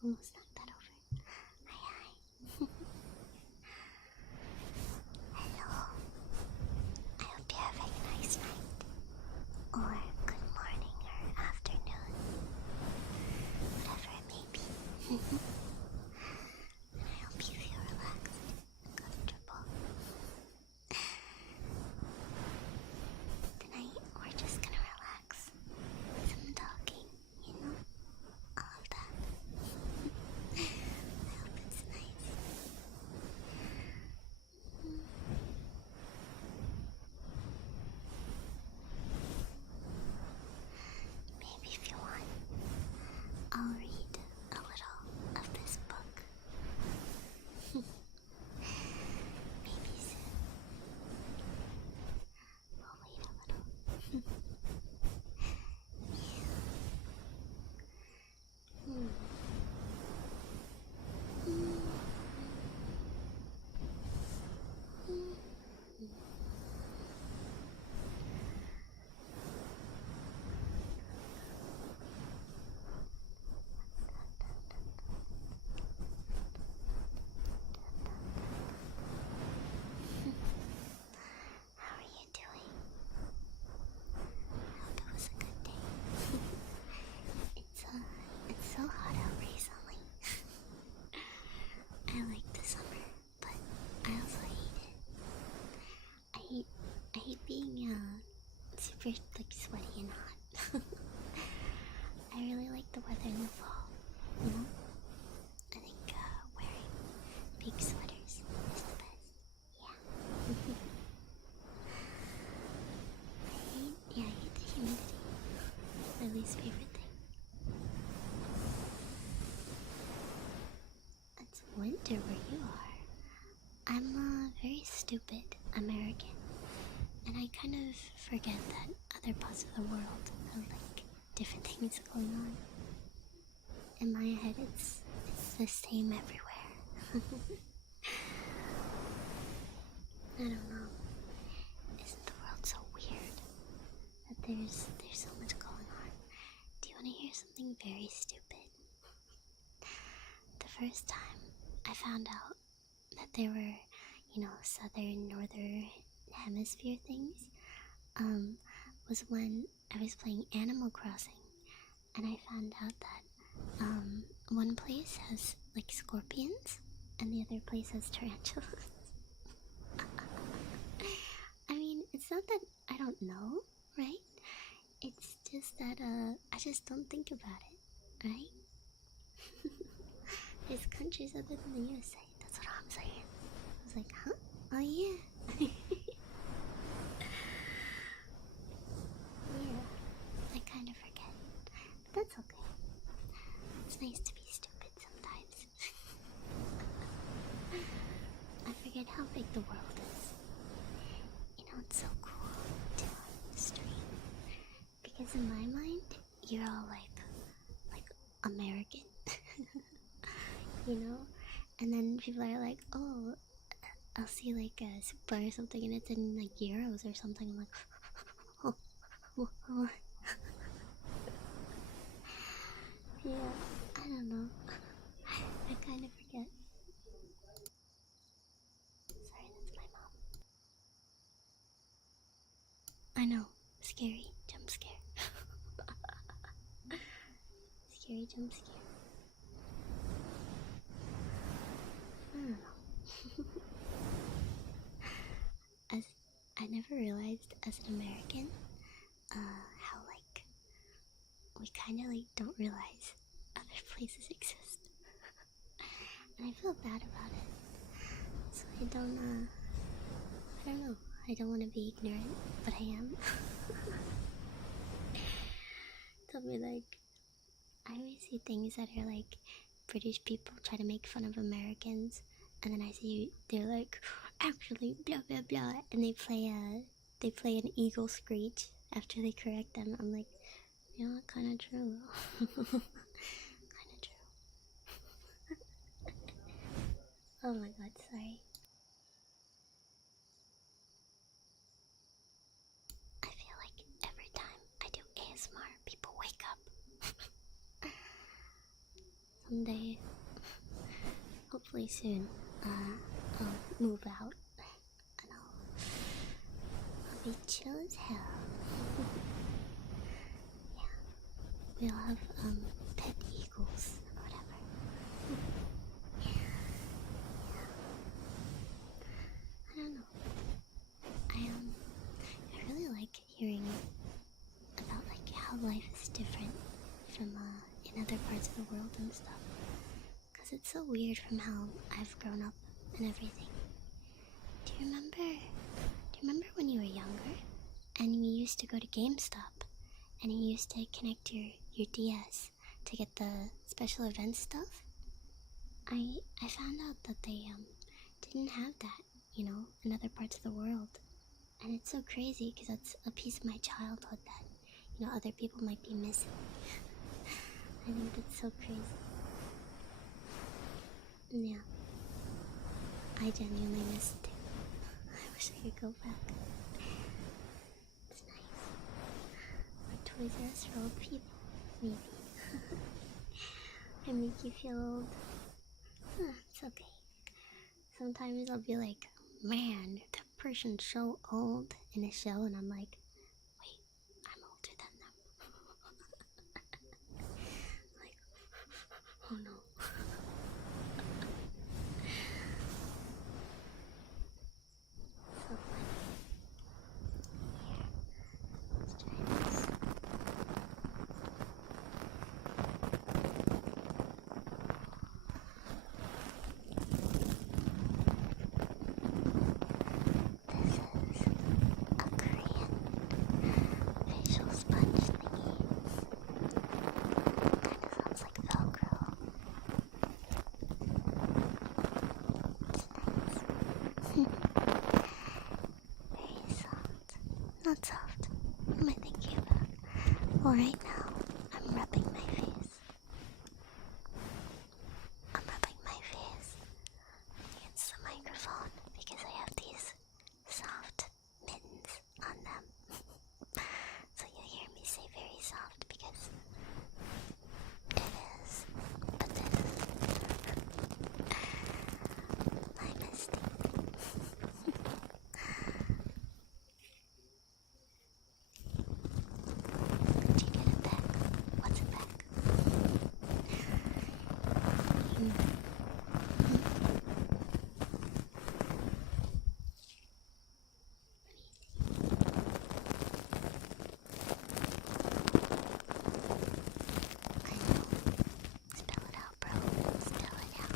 Almost knocked that over. Hi. Hello. I hope you're having a nice night. Or good morning or afternoon. Whatever it may be. And I hope you feel relaxed and comfortable. Tonight we're just gonna relax. Some talking, you know? All of that. I hope it's nice. Maybe if you want, I'll read a little of this book. Maybe soon. We'll wait a little. How are you doing? I hope it was a good day. It's so hot out recently. I like the summer, but I also hate it. I hate being super like sweaty and hot. I really like the weather in the fall, you know? I think wearing big sweaters is the best. Yeah. I hate the humidity. My least favorite thing. It's winter where you are. I'm a very stupid American, and I kind of forget that other parts of the world have like different things going on. In my head, it's the same everywhere. I don't know. Isn't the world so weird that there's so much going on? Do you want to hear something very stupid? The first time I found out that there were, southern, northern hemisphere things, was when I was playing Animal Crossing, and I found out that, one place has, like, scorpions, and the other place has tarantulas. I mean, it's not that I don't know, right? It's just that, I just don't think about it, right? There's countries other than the USA, that's what I'm saying. I was like, huh? Oh yeah. Yeah, I kind of forget. But that's okay. It's nice to be stupid sometimes. I forget how big the world is. You know, it's so cool to on the street. Because in my mind, you're all like American. You know? And then people are like, oh, I'll see like a super or something and it's in like euros or something. I'm like, oh, what? Yeah, I don't know. I kind of forget. Sorry, that's my mom. I know, scary, jump scare. Scary jump scare. I don't know. I never realized as an American, how like we kind of like don't realize other places exist, and I feel bad about it. So I don't know. I don't want to be ignorant, but I am. Tell me like, I always see things that are like British people try to make fun of Americans, and then I see they're like, actually, blah blah blah, and they play an eagle screech after they correct them. I'm like, you know what, kind of true. Kind of true. Oh my god, sorry. I feel like every time I do ASMR, people wake up. someday, hopefully soon, I'll move out and I'll be chill as hell. Yeah, we'll have pet eagles or whatever. Yeah. I don't know. I really like hearing about like how life is different from in other parts of the world and stuff. Cause it's so weird from how I've grown up and everything. Do you remember when you were younger and you used to go to GameStop and you used to connect your DS to get the special event stuff? I found out that they didn't have that, in other parts of the world. And it's so crazy because that's a piece of my childhood that, other people might be missing. I think that's so crazy. Yeah. I genuinely miss it too. I wish I could go back. It's nice. Or Toys R Us for old people, maybe. I make you feel old. It's okay. Sometimes I'll be like, man, that person's so old in a show, and I'm like, wait, I'm older than them. Like, oh no. So funny. Here, let's try this. This is a Korean facial sponge thingy. Kinda sounds like Velcro. It's nice. Very soft. Not soft. What am I thinking about? Well, right now, I'm rubbing my face. I'm rubbing my face against the microphone because I have these soft mittens on them. So you hear me say very soft because it is. But this my misty. Did you get it back? What's it back? I know. Spell it out, bro. Spell it out.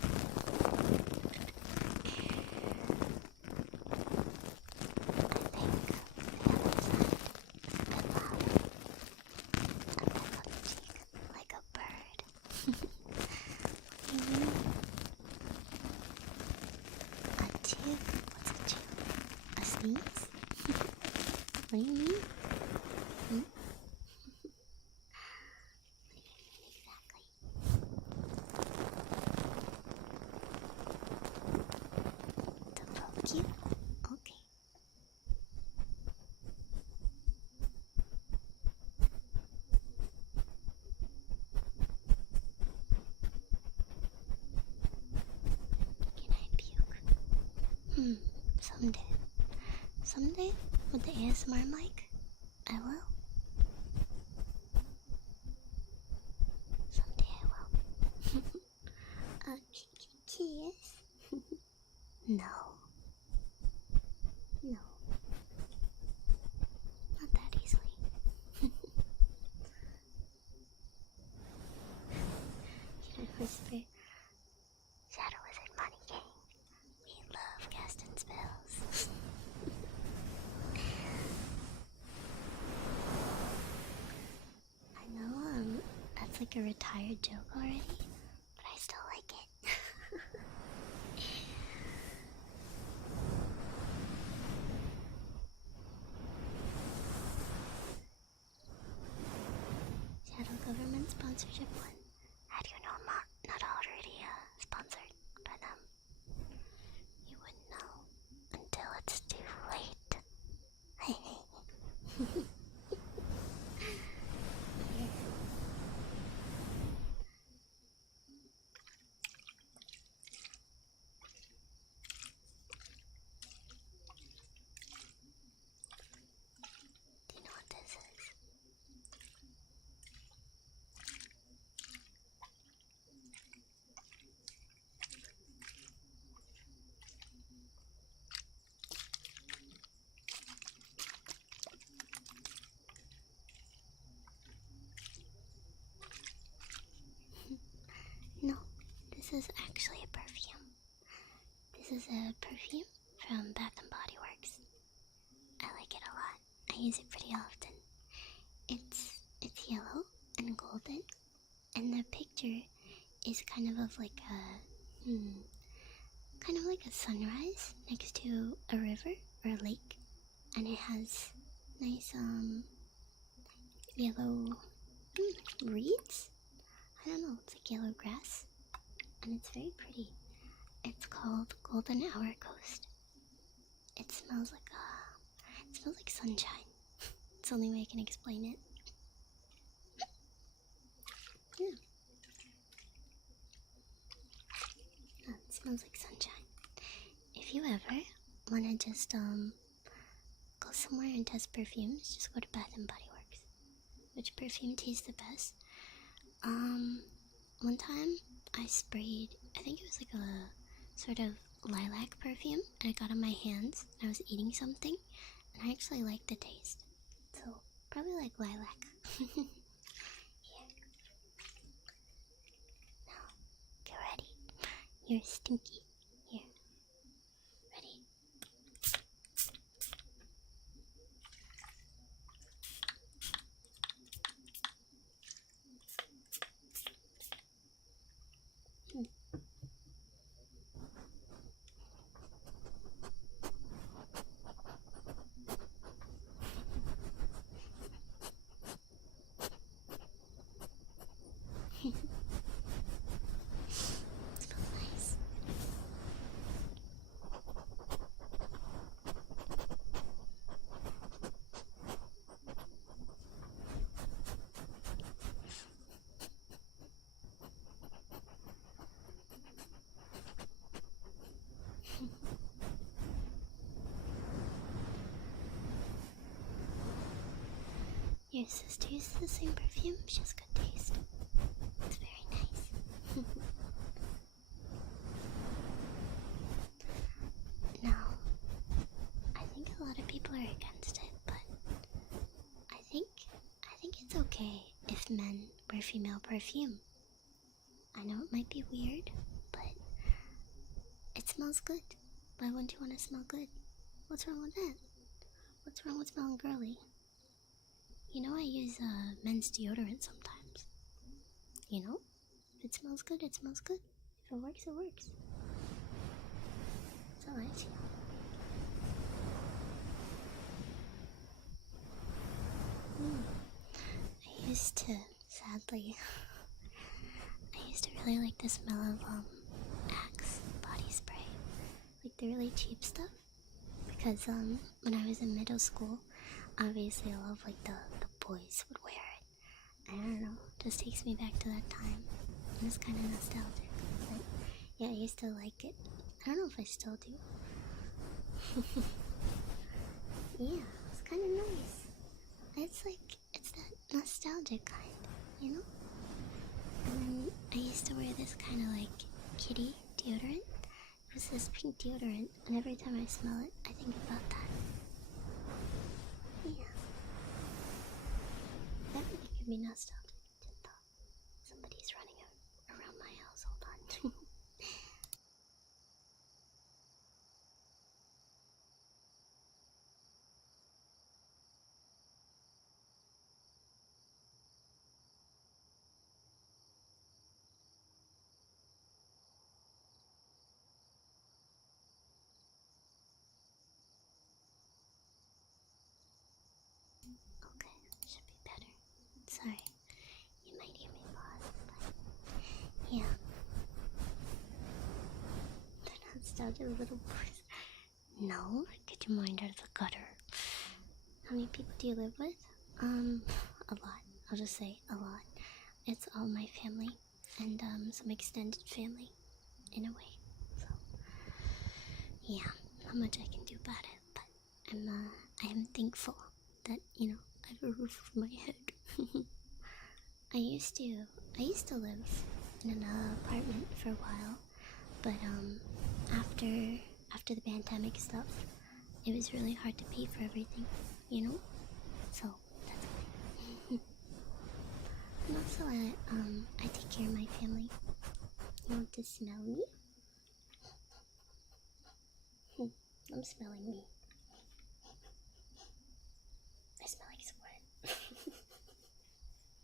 I think the other side is a bit louder. A bit on the cheek, like a bird. What do you mean? A cheek? What's a cheek? A sneeze? What do you mean? What do you mean exactly? To poke you? Okay. Can I puke? Someday. Someday, with the ASMR mic, I will. Someday I will. Kiss? No. No. Not that easily. Should I whisper? Shadow Wizard Money Gang. We love casting spells. I know, that's like a retired joke already, but I still like it. Shadow Government Sponsorship 1. How do you know I'm not already sponsored by them? You wouldn't know until it's too late. is a perfume from Bath and Body Works. I like it a lot. I use it pretty often. It's yellow and golden, and the picture is kind of like a sunrise next to a river or a lake, and it has nice yellow reeds. I don't know, it's like yellow grass, and it's very pretty. It's called Golden Hour Coast. It smells like sunshine. It's the only way I can explain it. Yeah. Oh, it smells like sunshine. If you ever wanna just go somewhere and test perfumes, just go to Bath and Body Works. Which perfume tastes the best? One time I sprayed, I think it was like a sort of lilac perfume, and it got on my hands, and I was eating something, and I actually liked the taste. So, probably like lilac. Here. Now, get ready. You're stinky. Here. Ready? Smells nice. Your sister uses the same perfume. She has good taste. It's very nice. Now, I think a lot of people are against it, but I think it's okay if men wear female perfume. I know it might be weird, but it smells good. Why wouldn't you want to smell good? What's wrong with that? What's wrong with smelling girly? You know, I use men's deodorant sometimes. You know? If it smells good, it smells good. If it works, it works. That's how I feel. I used to, sadly, I used to really like the smell of Axe body spray. Like the really cheap stuff. Because when I was in middle school, obviously all of like the boys would wear it. I don't know, just takes me back to that time. And it's kind of nostalgic. But yeah, I used to like it. I don't know if I still do. Yeah, it's kind of nice. It's that nostalgic kind, you know? And then I used to wear this kind of like kitty deodorant. It was this pink deodorant, and every time I smell it, I think about that. Yeah. That really could be nostalgic. Somebody's running around my house. Hold on. Okay, should be better. Sorry, you might hear me pause, but yeah. The nostalgic little boys. No, get your mind out of the gutter. How many people do you live with? A lot. I'll just say a lot. It's all my family and some extended family, in a way. So yeah, not much I can do about it, but I am thankful that, you know, I have a roof over my head. I used to live in an apartment for a while, but after the pandemic stuff, it was really hard to pay for everything, you know? So that's why. And also I take care of my family. You want to smell me? I'm smelling me. I smell like sweat.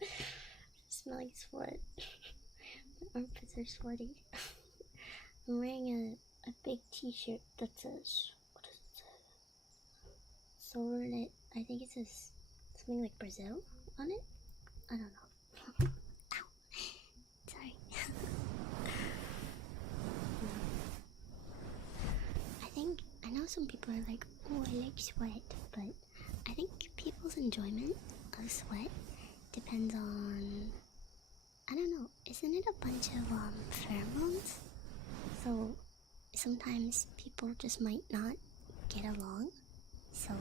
I smell like sweat. My armpits are sweaty. I'm wearing a big t-shirt that says, what does it say? Solar, I think it says something like Brazil on it? I don't know. Ow. Sorry. I know some people are like, oh, I like sweat, but I think people's enjoyment of sweat depends on, I don't know, isn't it a bunch of pheromones? So sometimes people just might not get along, so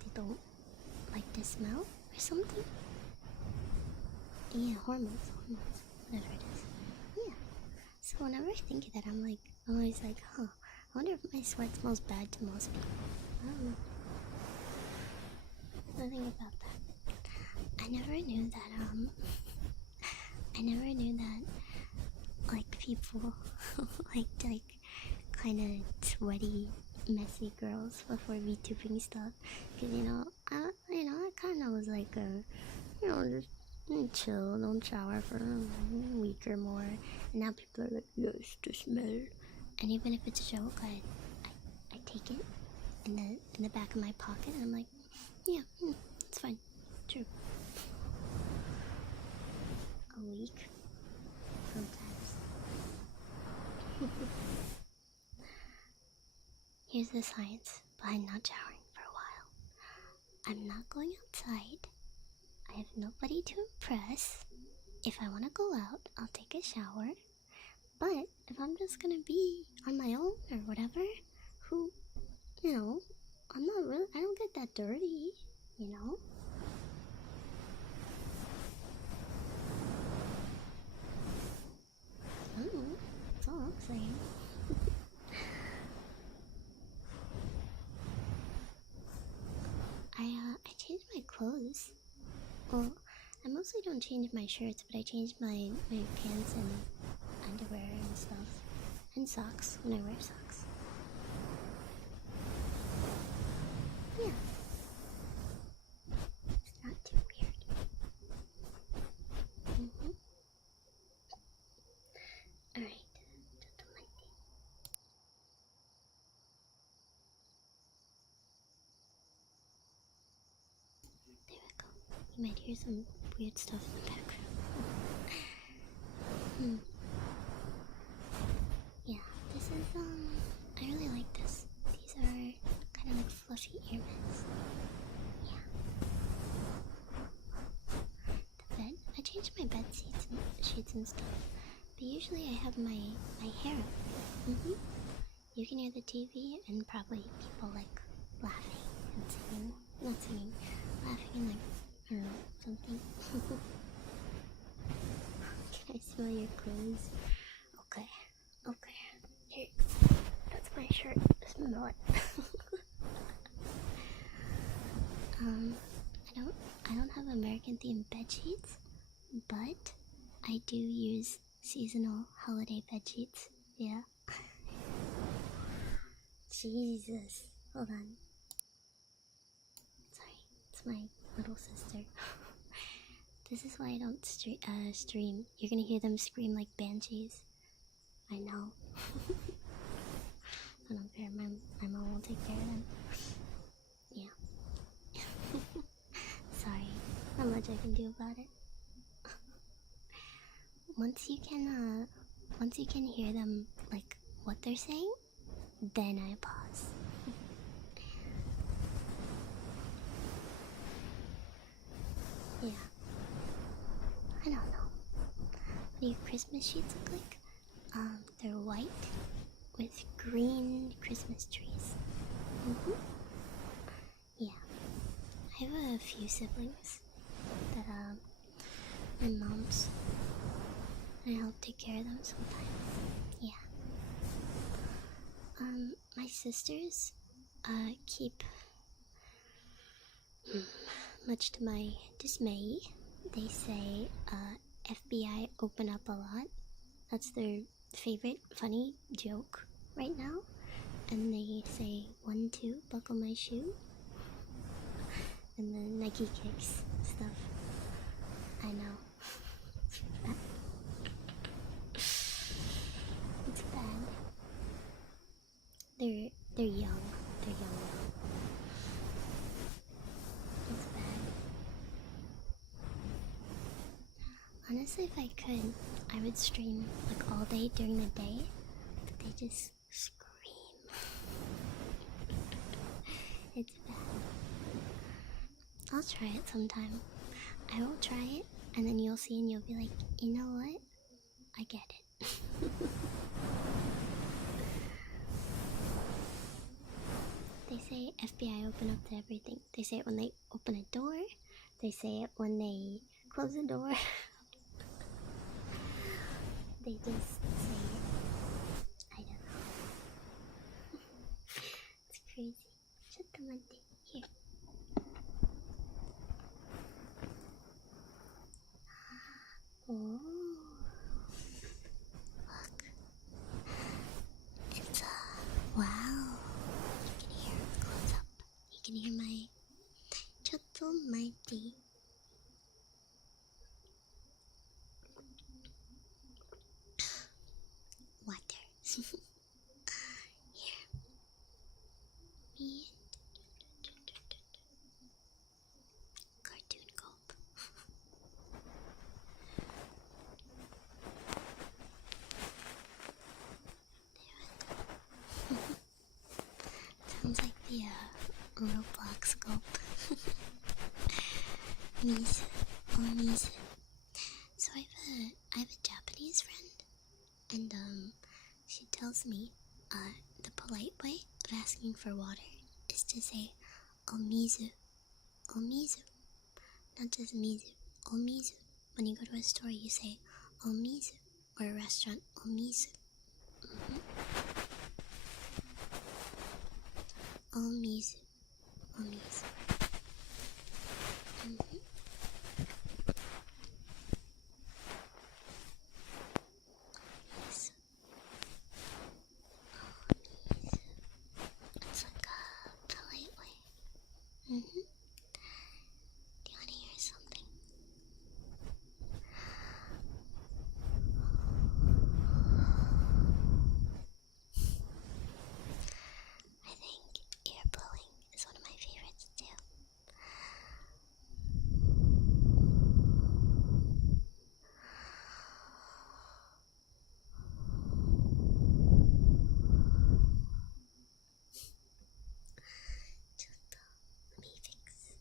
they don't like the smell or something. Yeah, hormones, whatever it is. Yeah. So whenever I think of that, I'm always like, huh, I wonder if my sweat smells bad to most people. I don't know. Nothing about that. I never knew that, like, people liked, like, kind of sweaty, messy girls before VTubing stuff. Because, I kind of was like, just chill, don't shower for a week or more. And now people are like, yes, the smell. And even if it's a joke, I take it in the back of my pocket, and I'm like, yeah, it's fine, true. A week, sometimes. Here's the science behind not showering for a while. I'm not going outside. I have nobody to impress. If I want to go out, I'll take a shower. But if I'm just gonna be on my own or whatever, I don't get that dirty, I don't know, that's all I'm saying. I changed my clothes. Well, I mostly don't change my shirts, but I change my pants and underwear and stuff. And socks, when I wear socks. Yeah. It's not too weird. Alright, there we go. You might hear some weird stuff in the background. Yeah, this is, I really like this. These are kind of like flushy earbuds. Yeah. The bed, I changed my bed sheets and stuff. But usually I have my hair up. You can hear the TV and probably people like laughing and singing. Not singing, laughing and like, I don't know, something. Can I smell your clothes? Okay. Here, that's my shirt. Smell it. I don't have American themed bed sheets, but I do use seasonal holiday bed sheets. Yeah. Jesus. Hold on. Sorry, it's my little sister. This is why I don't stream. You're gonna hear them scream like banshees. I know. I don't care. My mom will take care of them. Yeah. Sorry. Not much I can do about it. Once you can hear them, like, what they're saying, then I pause. Yeah. I don't know. What do your Christmas sheets look like? They're white with green Christmas trees. Yeah. I have a few siblings that, my mom's, and I help take care of them sometimes. Yeah. My sisters, keep, much to my dismay, they say, FBI open up a lot. That's their favorite funny joke right now. and they say 1, 2, buckle my shoe, and then Nike kicks stuff. I know. It's bad. They're young. They're young now. It's bad. Honestly, if I could, I would stream like all day during the day, but they just scream. It's bad. I'll try it sometime. I will try it, and then you'll see and you'll be like, you know what? I get it. They say FBI open up to everything. They say it when they open a door. They say it when they close a door. They just say it. I don't know. It's crazy. Shut the mate. Here. Oh. Look. It's wow. You can hear it close up. You can hear my chotto mighty. Water. Here. Me. Cartoon gulp. Sounds like the Roblox gulp. Mizu. Oh, Mizu. So I have a Japanese friend, and she tells me the polite way of asking for water is to say omizu, omizu, not just mizu, omizu. When you go to a store, you say omizu, or a restaurant omizu. Omizu, omizu. It's like a polite way. Do you want to hear something? I think ear blowing is one of my favorites too. Let me fix.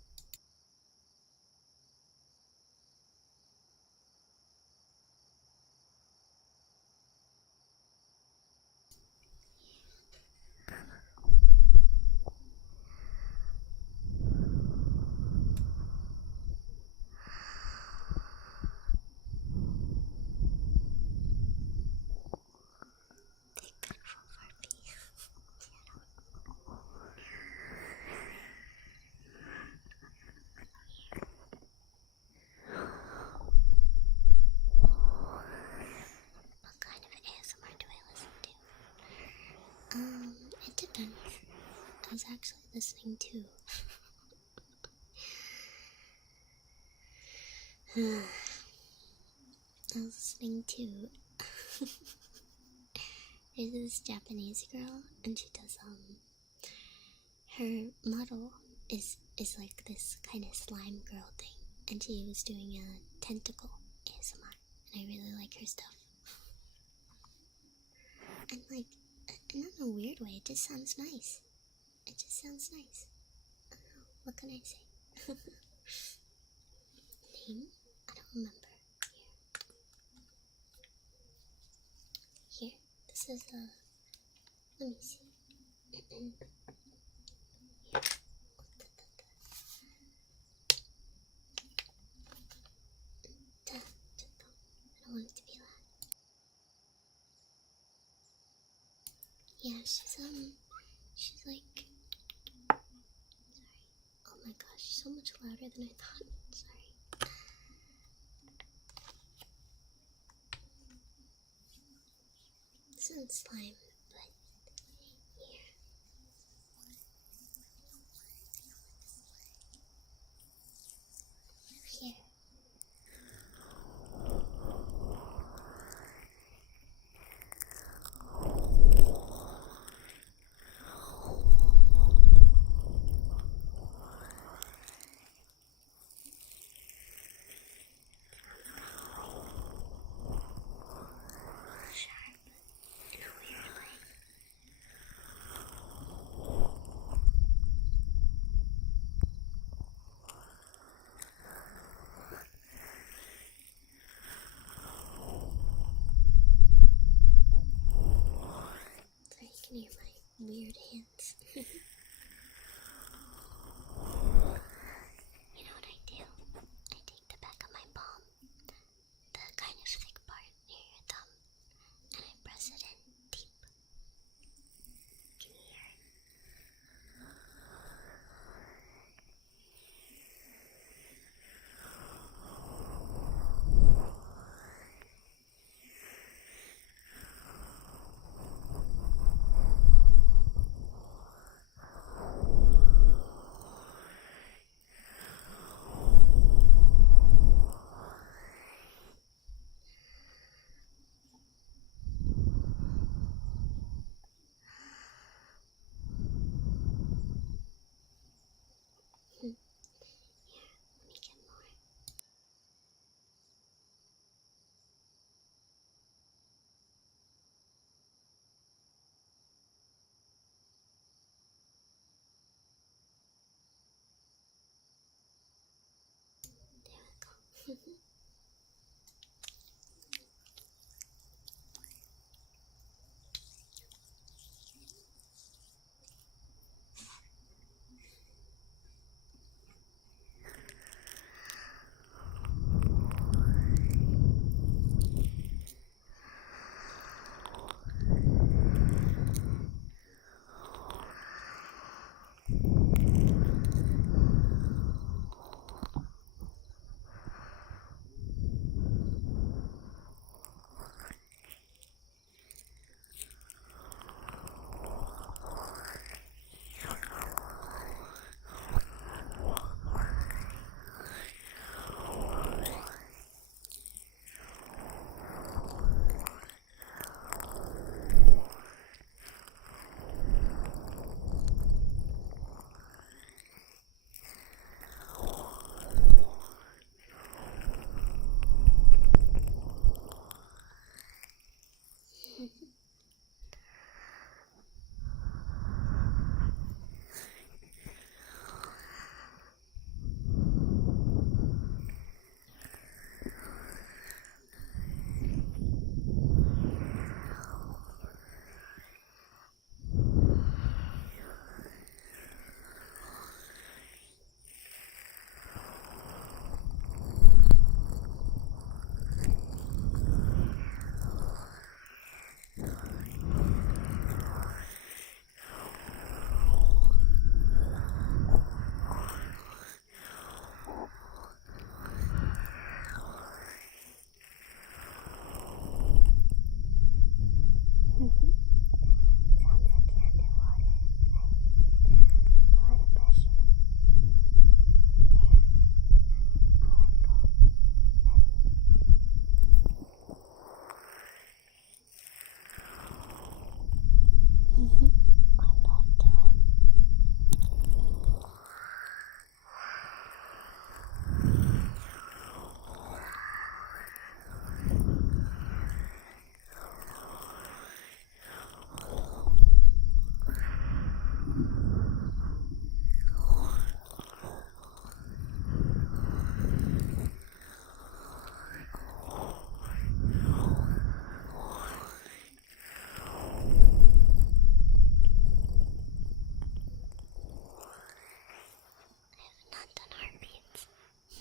Big beautiful Barbie. What kind of ASMR do I listen to? It depends. I was actually listening to I was listening to there's this Japanese girl, and she does her model is like this kind of slime girl thing, and she was doing a tentacle ASMR, and I really like her stuff. And like, not in a weird way, it just sounds nice. It just sounds nice. I don't know, what can I say? Name? I don't remember. Here. This is let me see. Here. I don't want it to be loud. Yeah, she's like, sorry. Oh my gosh, so much louder than I thought. Sorry. This isn't slime, but here.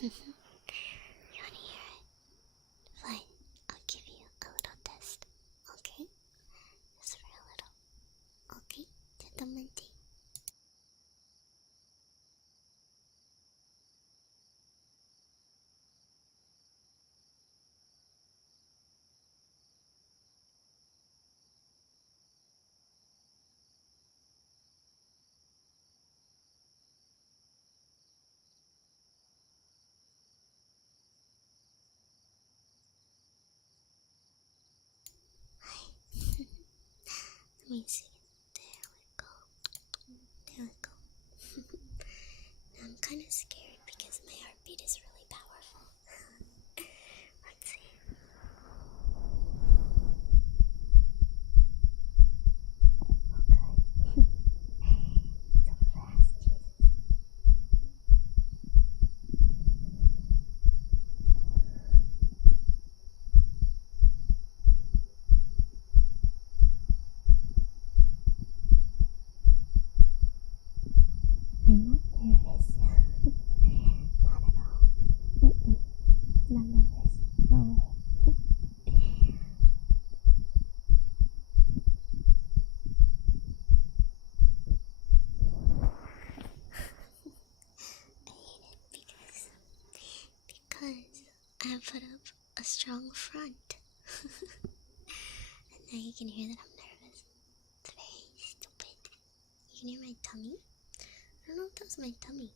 You wanna hear it? Fine, I'll give you a little test, okay? Just for a little. Okay, gentlemen. Let me see. There we go. There we go. Now I'm kind of scared because my heartbeat is really powerful. Let's see. Okay. So fast, Jesus. I'm not nervous. Not at all. Not nervous. No way. I hate it because I put up a strong front. And now you can hear that I'm nervous. It's very stupid. You can hear my tummy? I don't know if that was my tummy.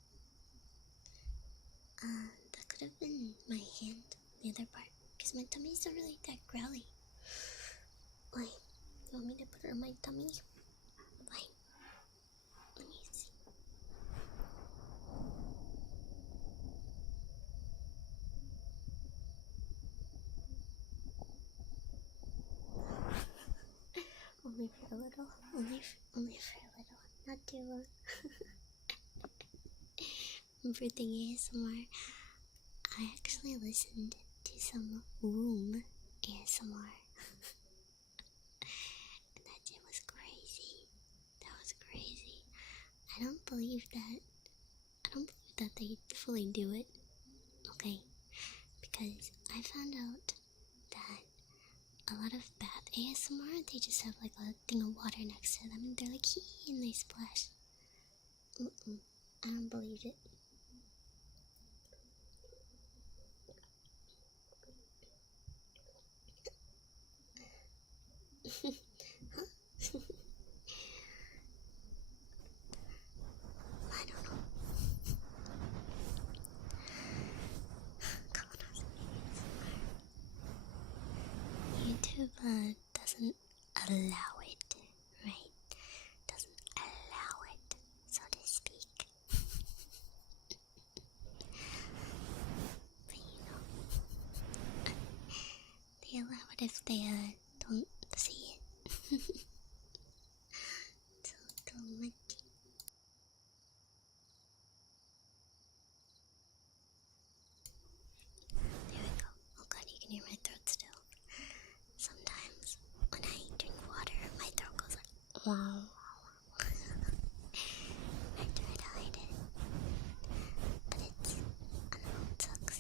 That could have been my hand, the other part. Because my tummy's not really that growly. Wait, you want me to put her on my tummy? Fine. Let me see. Only for a little. Only for a little. Not too long. For the ASMR, I actually listened to some womb ASMR. And that shit was crazy. That was crazy. I don't believe that they fully do it. Okay? Because I found out that a lot of bath ASMR, they just have like a thing of water next to them and they're like, hee, and they splash. I don't believe it. I don't know. YouTube doesn't allow it, right? Doesn't allow it, so to speak. But you know, they allow it if they don't see it. So much. There we go. Oh god, you can hear my throat still. Sometimes when I drink water, my throat goes like wow. I try to hide it, but it's, I don't know, it sucks.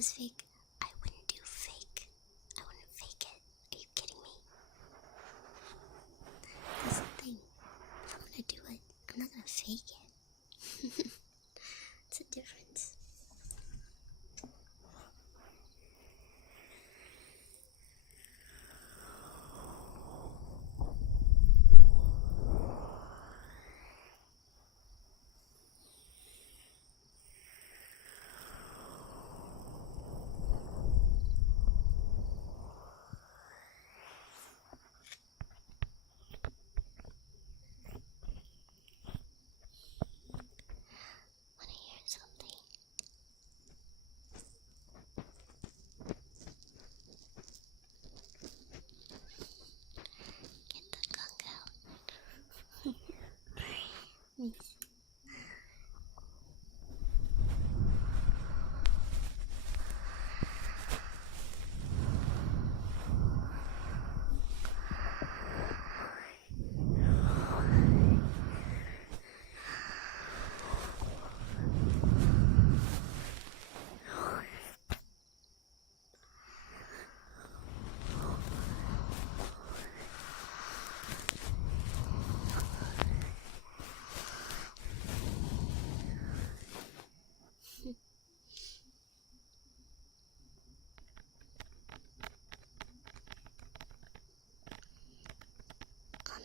was fake, I wouldn't do fake. I wouldn't fake it. Are you kidding me? That's the thing. If I'm gonna do it, I'm not gonna fake it. It's a difference. Wanna hear something? Get the gunk out. Let me see.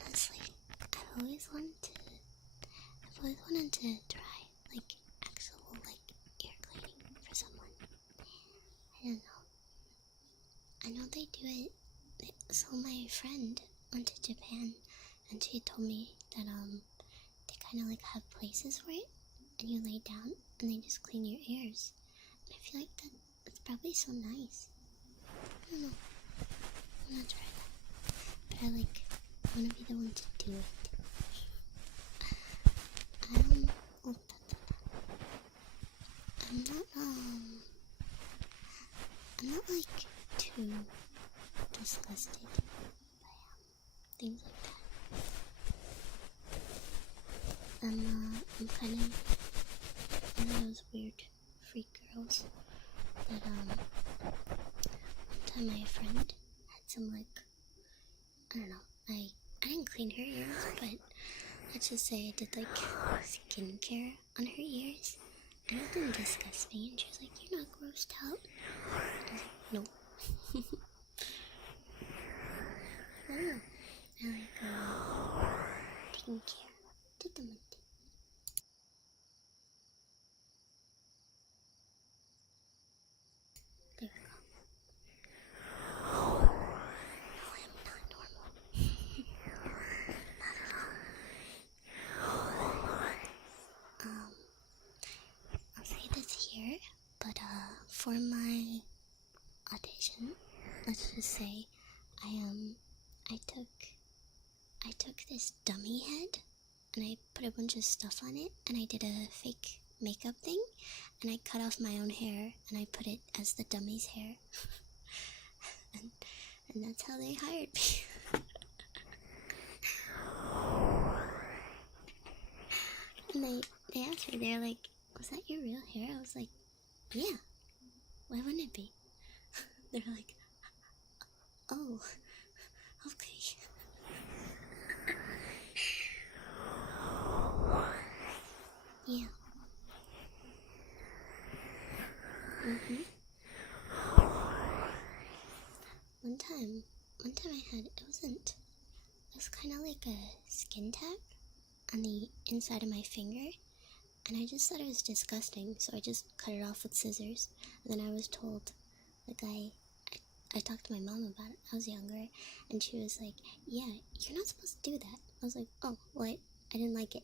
Honestly, I've always wanted to try like actual like ear cleaning for someone. I don't know. I know they do it. So my friend went to Japan and she told me that they kind of like have places for it, and you lay down and they just clean your ears. And I feel like that's probably so nice. I don't know. I'm not trying that, but I want to be the one to do it. I'm not like too disgusted by things like that. I'm kind of one of those weird freak girls that one time my friend had some like, I don't know, I didn't clean her ears, but let's just say I did like skincare on her ears. And it didn't disgust me, and she was like, "You're not grossed out?" I was like, "Nope." I don't know. I like taking care. There we go. No, I'm not normal. Not at all. I'll say this here, but for my audition, let's just say I took this dummy head and I put a bunch of stuff on it, and I did a fake makeup thing, and I cut off my own hair and I put it as the dummy's hair. and that's how they hired me. And they asked me, they're like, "Was that your real hair?" I was like, "Yeah, why wouldn't it be?" They're like, "Oh, okay." Yeah. One time I had, it was kind of like a skin tag on the inside of my finger, and I just thought it was disgusting, so I just cut it off with scissors. And then I was told, like, I talked to my mom about it. I was younger, and she was like, "Yeah, you're not supposed to do that." I was like, "Oh, well, I didn't like it."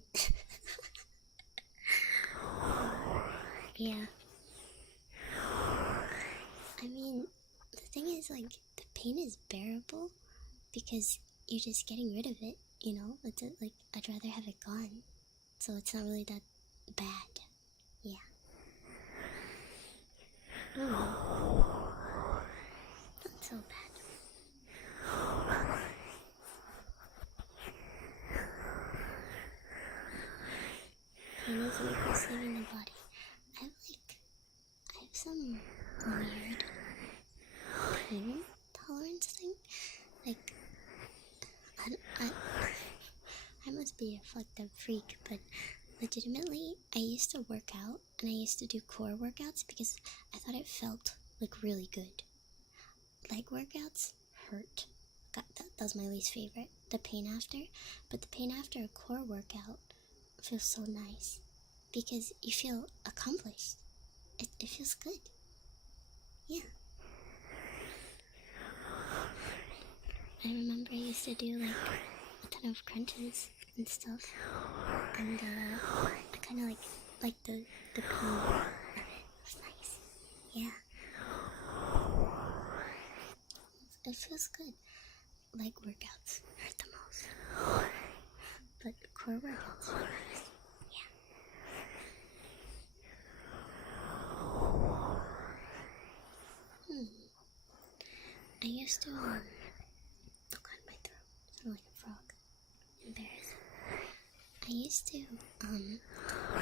Yeah. I mean, the thing is, like, the pain is bearable because you're just getting rid of it, you know? It's like, I'd rather have it gone, so it's not really that bad. Yeah. Not so bad. Pain is weakness leaving the body. I have some weird I must be a fucked up freak, but legitimately, I used to work out and I used to do core workouts because I thought it felt like really good. Leg workouts hurt. God, that was my least favorite. The pain after, but the pain after a core workout feels so nice because you feel accomplished. It feels good. Yeah. I remember I used to do like a ton of crunches and stuff, and I kind of like the pain of it. It was nice. Yeah. It feels good. Leg workouts hurt the most, but core workouts feel nice. Yeah. I used to look on my throat, sort of like a frog. Embarrassing. I used to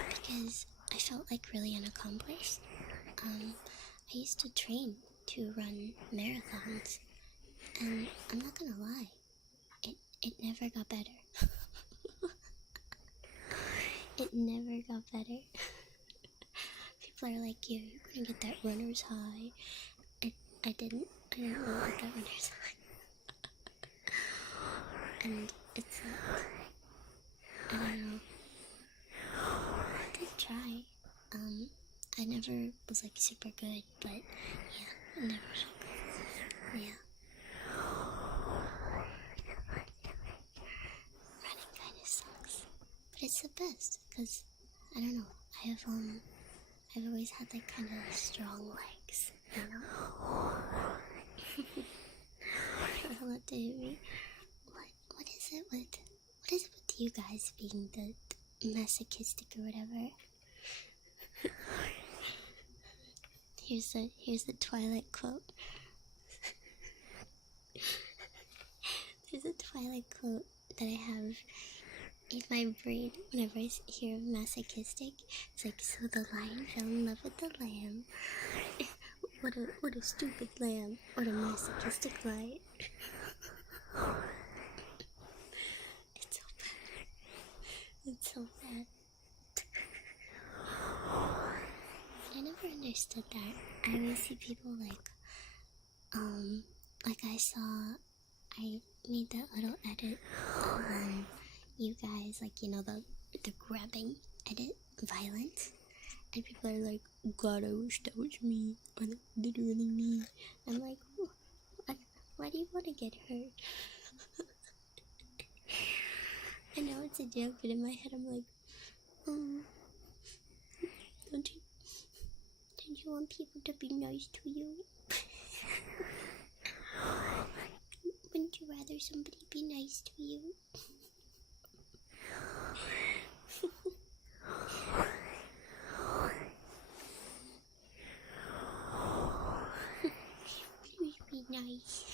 because I felt like really unaccomplished. I used to train to run marathons, and I'm not gonna lie, it never got better. It never got better. People are like, you're gonna get that runner's high. I didn't really get that runner's high. And it's I don't know. I did try. I never was like super good, but yeah, I never felt good. Yeah. Running kinda sucks. But it's the best, because I don't know, I've always had like kind of strong legs, you know? Don't let to hit me. What is it with you guys being the masochistic or whatever? Here's the Twilight quote. There's a Twilight quote that I have in my brain whenever I hear of masochistic. It's like, so the lion fell in love with the lamb. What a stupid lamb. What a masochistic lion. It's so bad. It's so bad. I never understood that. I always see people like I made that little edit of you guys, like, you know, the grabbing edit, violence, and people are like, God, I wish that was me, or like, literally me. I'm like, why do you want to get hurt? I know it's a joke, but in my head I'm like, don't you want people to be nice to you? Wouldn't you rather somebody be nice to you? Please be nice.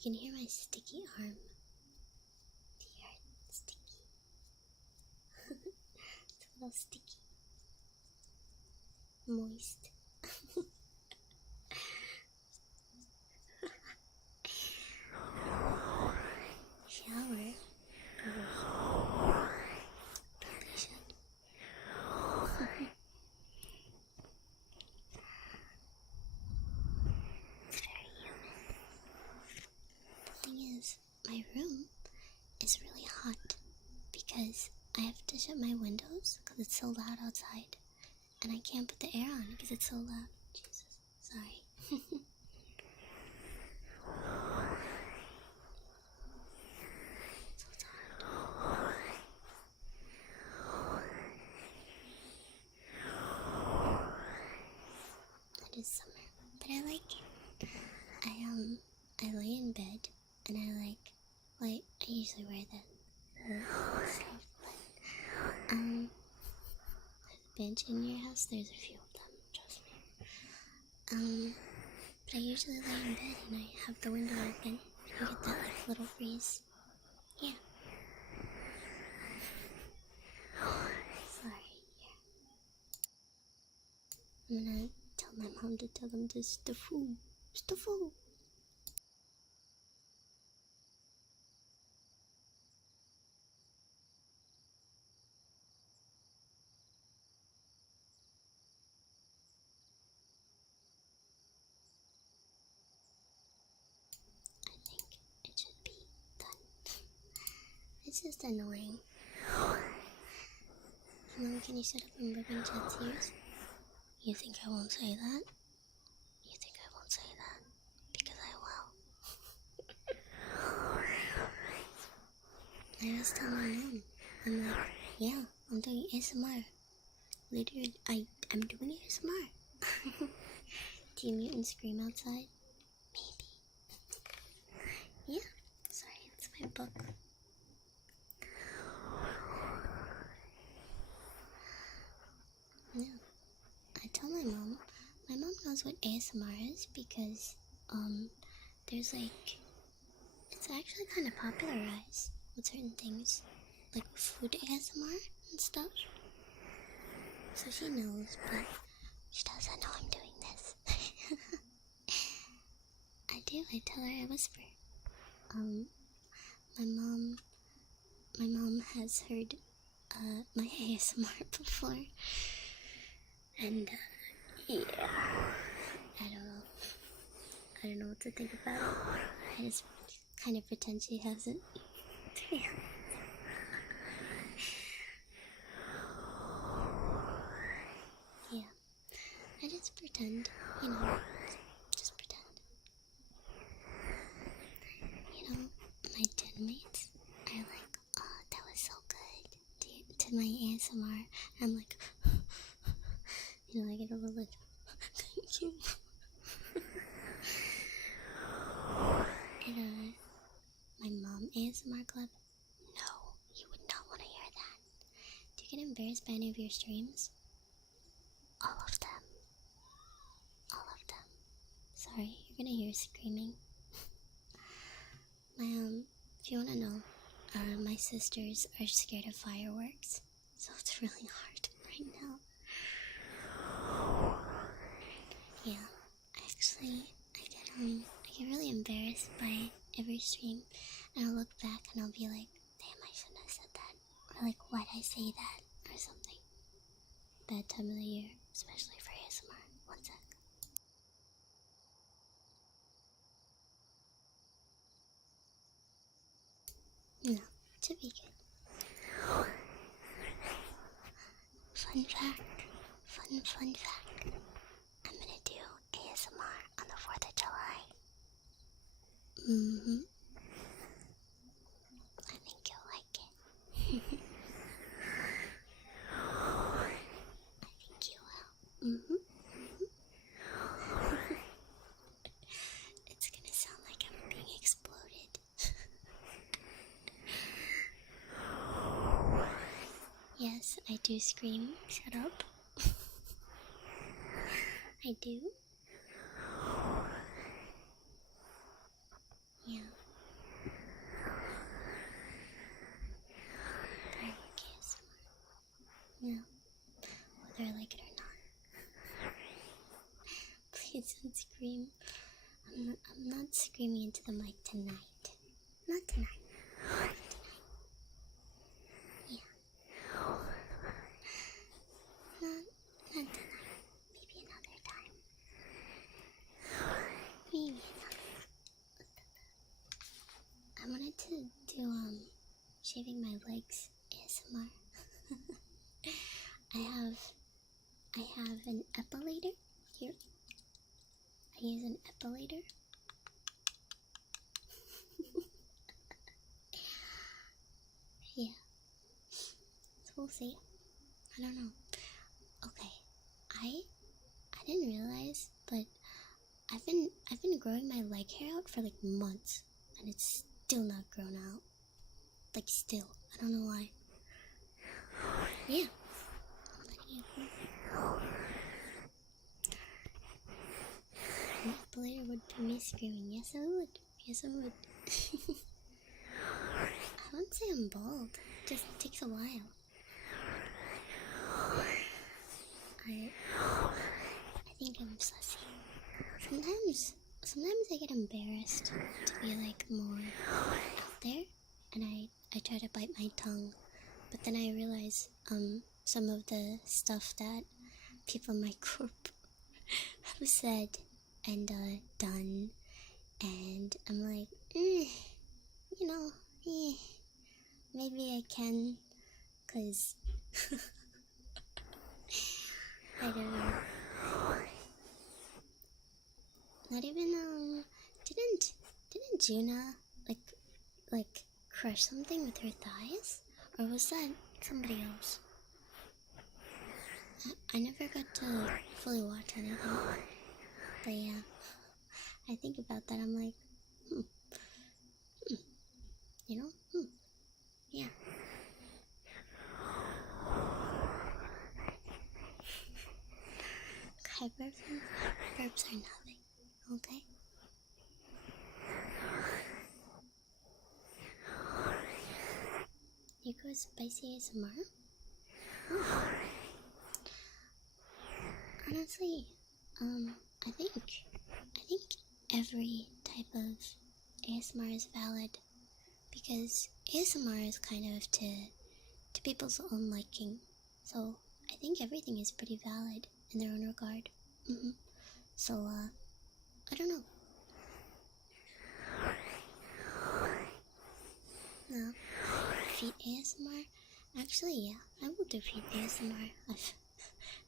You can hear my sticky arm. Do you hear it? Sticky. It's a little sticky. Moist. Shower. Probably should. It's very humid. The thing is, my room is really hot because I have to shut my windows because it's so loud outside, and I can't put the air on because it's so loud. Jesus, sorry. So tired. It is summer, but I like it. I lay in bed and I usually wear the stuff, but bench in your house? There's a few of them, trust me. But I usually lay in bed and I have the window open and you get that like little breeze. Yeah. Sorry. Yeah. I'm gonna tell my mom to tell them to stuffoo. Stuffoo. It should be done. It's just annoying. Mom, can you shut up and rip into its ears? You think I won't say that? You think I won't say that? Because I will. I just tell my mom. I'm like, yeah, I'm doing ASMR. Literally, I'm doing ASMR. Do you mute and scream outside? Maybe. Yeah. Sorry, it's my book. Yeah. I tell my mom. My mom knows what ASMR is because, there's like, it's actually kind of popularized with certain things, like food ASMR and stuff. So she knows, but she doesn't know I'm doing this. I do. I tell her I whisper. My mom has heard my ASMR before, and yeah, I don't know what to think about it. I just kind of pretend she hasn't. Yeah. Yeah, I just pretend, just pretend. My teammates are like, oh, that was so good, to my ASMR. I'm like, I get a little like, thank you. And, my mom ASMR club? No, you would not want to hear that. Do you get embarrassed by any of your streams? All of them. All of them. Sorry, you're gonna hear screaming. If you wanna know, my sisters are scared of fireworks, so it's really hard right now. Yeah, actually, I get really embarrassed by every stream, and I'll look back and I'll be like, damn, I shouldn't have said that, or like, why'd I say that, or something. Bad time of the year, especially for ASMR. One sec. No, to be good. Fun fact. Fun fact. I'm gonna do ASMR on the 4th of July. I think you'll like it. I think you will. It's gonna sound like I'm being exploded. Yes, I do scream. Shut up. I do. Yeah. Firework ASMR. Yeah. Whether I like it or not. Please don't scream. I'm not screaming into the mic tonight. Not tonight. Not tonight. Yeah. Not tonight. Maybe another time. Maybe another. I wanted to do shaving my legs ASMR. I have an epilator here. I use an epilator. Yeah. So we'll see. I don't know. Okay. I didn't realize, but I've been growing my leg hair out for like months, and it's still not grown out. Like still. I don't know why. Yeah. I'm letting it grow. me screaming. Yes, I would. Yes, I would. I won't say I'm bald. It just takes a while. I think I'm sussy. Sometimes I get embarrassed to be like more out there, and I try to bite my tongue, but then I realize some of the stuff that people in my group have said and done, and I'm like, maybe I can, cause I don't know. Not even didn't Juna like crush something with her thighs, or was that somebody else? I never got to fully watch anything, but yeah, I think about that. I'm like, yeah. Okay, burps are nothing. Okay. You go spicy ASMR? Oh. Honestly, I think every type of ASMR is valid, because ASMR is kind of to people's own liking. So I think everything is pretty valid in their own regard. So I don't know. No, feet ASMR? Actually, yeah, I will do feet ASMR. I've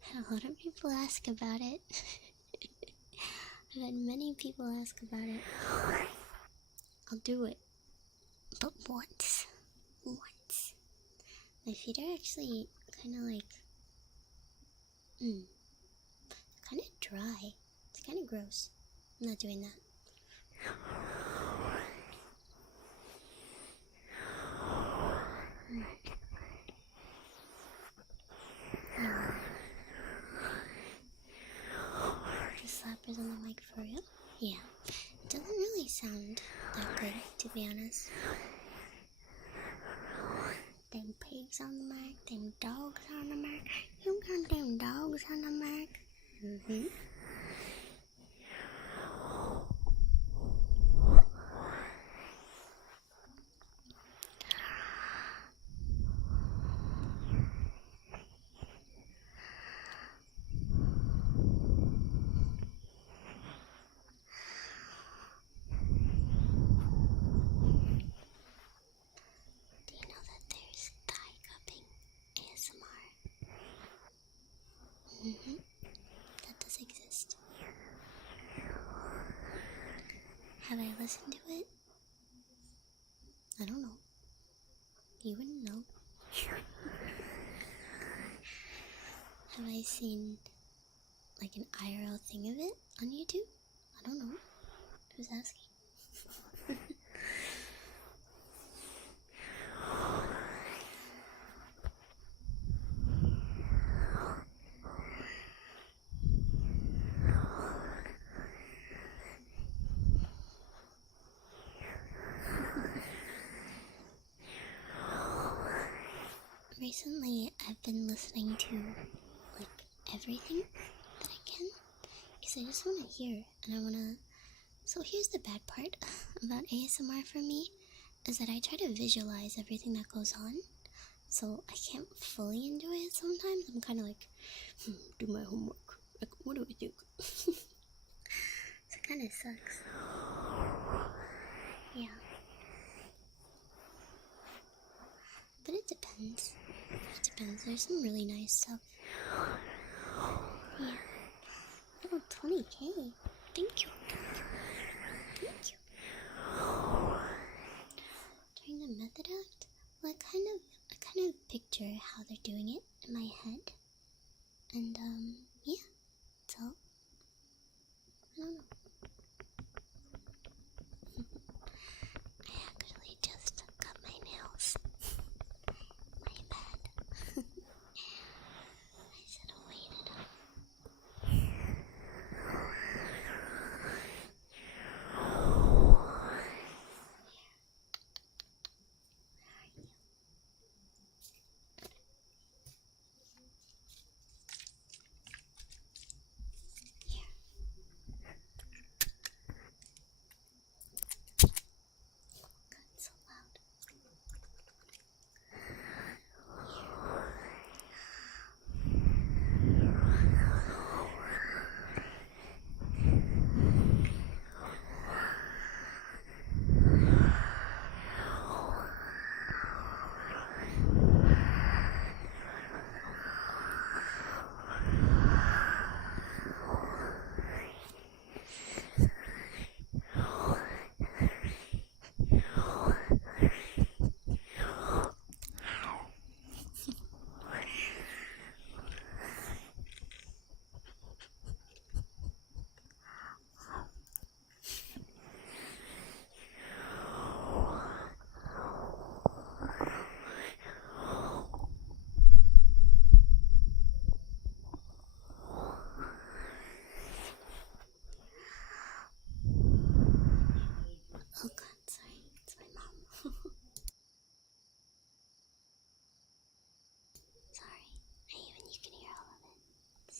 had a lot of people ask about it. I've had many people ask about it. I'll do it. But once. My feet are actually kind of like, kind of dry. It's kind of gross. I'm not doing that. Just slappers on the mic for real? Yeah. It doesn't really sound that good, to be honest. Them pigs on the mic, them dogs on the mic. You got them dogs on the mic. That does exist. Have I listened to it? I don't know. You wouldn't know. Have I seen like an IRL thing of it on YouTube? I don't know. Who's asking? Recently, I've been listening to like everything that I can, because I just want to hear, and I want to. So here's the bad part about ASMR for me, is that I try to visualize everything that goes on, so I can't fully enjoy it sometimes. I'm kind of like, do my homework. Like, what do I think? So it kind of sucks. Yeah. But it depends. There's some really nice stuff. Yeah. Oh, 20K. Thank you. During the method act, well, I kind of picture how they're doing it in my head. And, yeah. So, I don't know. I actually just cut my nails. My bad. I should have waited.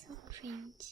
So cringe.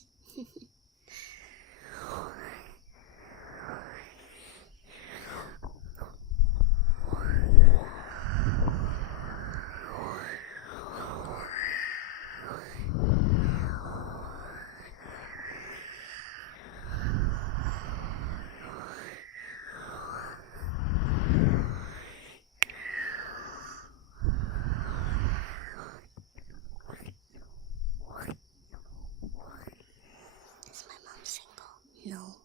Is my mom single? No.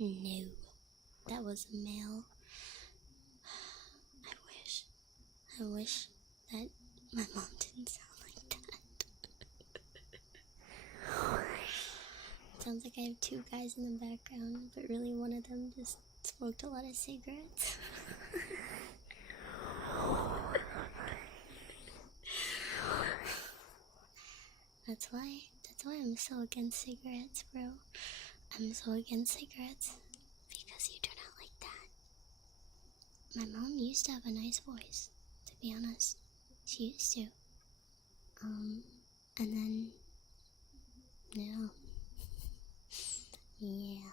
No. That was a male. I wish that my mom didn't sound like that. Sounds like I have two guys in the background, but really one of them just smoked a lot of cigarettes. That's why I'm so against cigarettes, bro. I'm so against cigarettes because you do not like that. My mom used to have a nice voice, to be honest. She used to. And then, no. Yeah.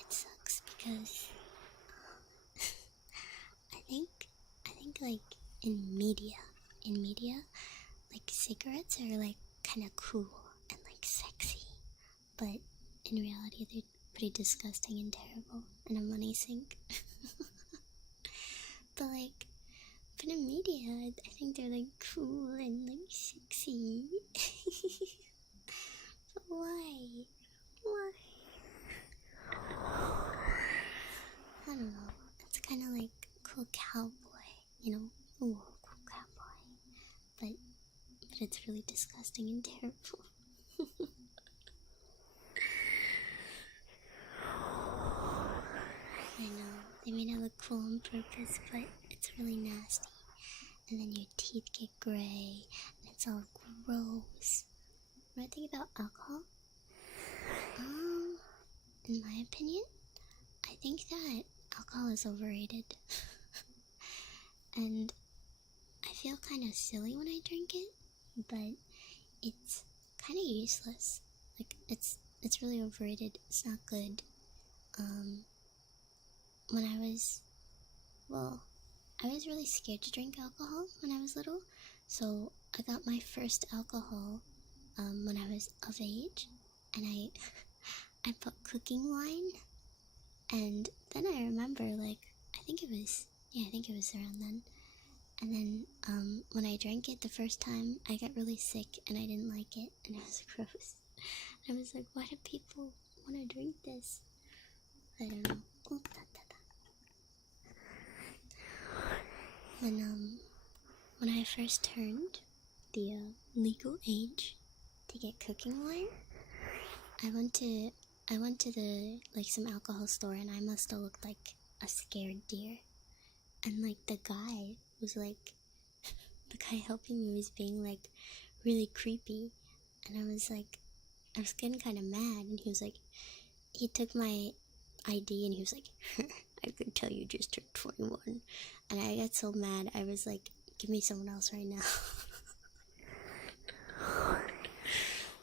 It sucks because I think like in media, like cigarettes are like kind of cool and like sexy, but in reality they're pretty disgusting and terrible and a money sink. But in media, I think they're like cool and like sexy. But why? I don't know. It's kind of like cool cowboy, you know? Ooh, cool cowboy. But it's really disgusting and terrible. I know, they made it look cool on purpose, but it's really nasty. And then your teeth get gray, and it's all gross. When I think about alcohol, in my opinion, I think that alcohol is overrated. And I feel kind of silly when I drink it, but it's kind of useless. Like, it's really overrated. It's not good. When I was really scared to drink alcohol when I was little, so I got my first alcohol when I was of age, and I bought cooking wine, and then I remember, like, I think it was around then, and then when I drank it the first time, I got really sick, and I didn't like it, and it was gross. I was like, why do people want to drink this? I don't know. Oh, when I first turned the legal age to get cooking wine, I went to the some alcohol store, and I must have looked like a scared deer, and like the guy helping me was being like really creepy, and I was getting kind of mad, and he took my ID, and he was like, I could tell you just turned 21, and I got so mad, I was like, give me someone else right now.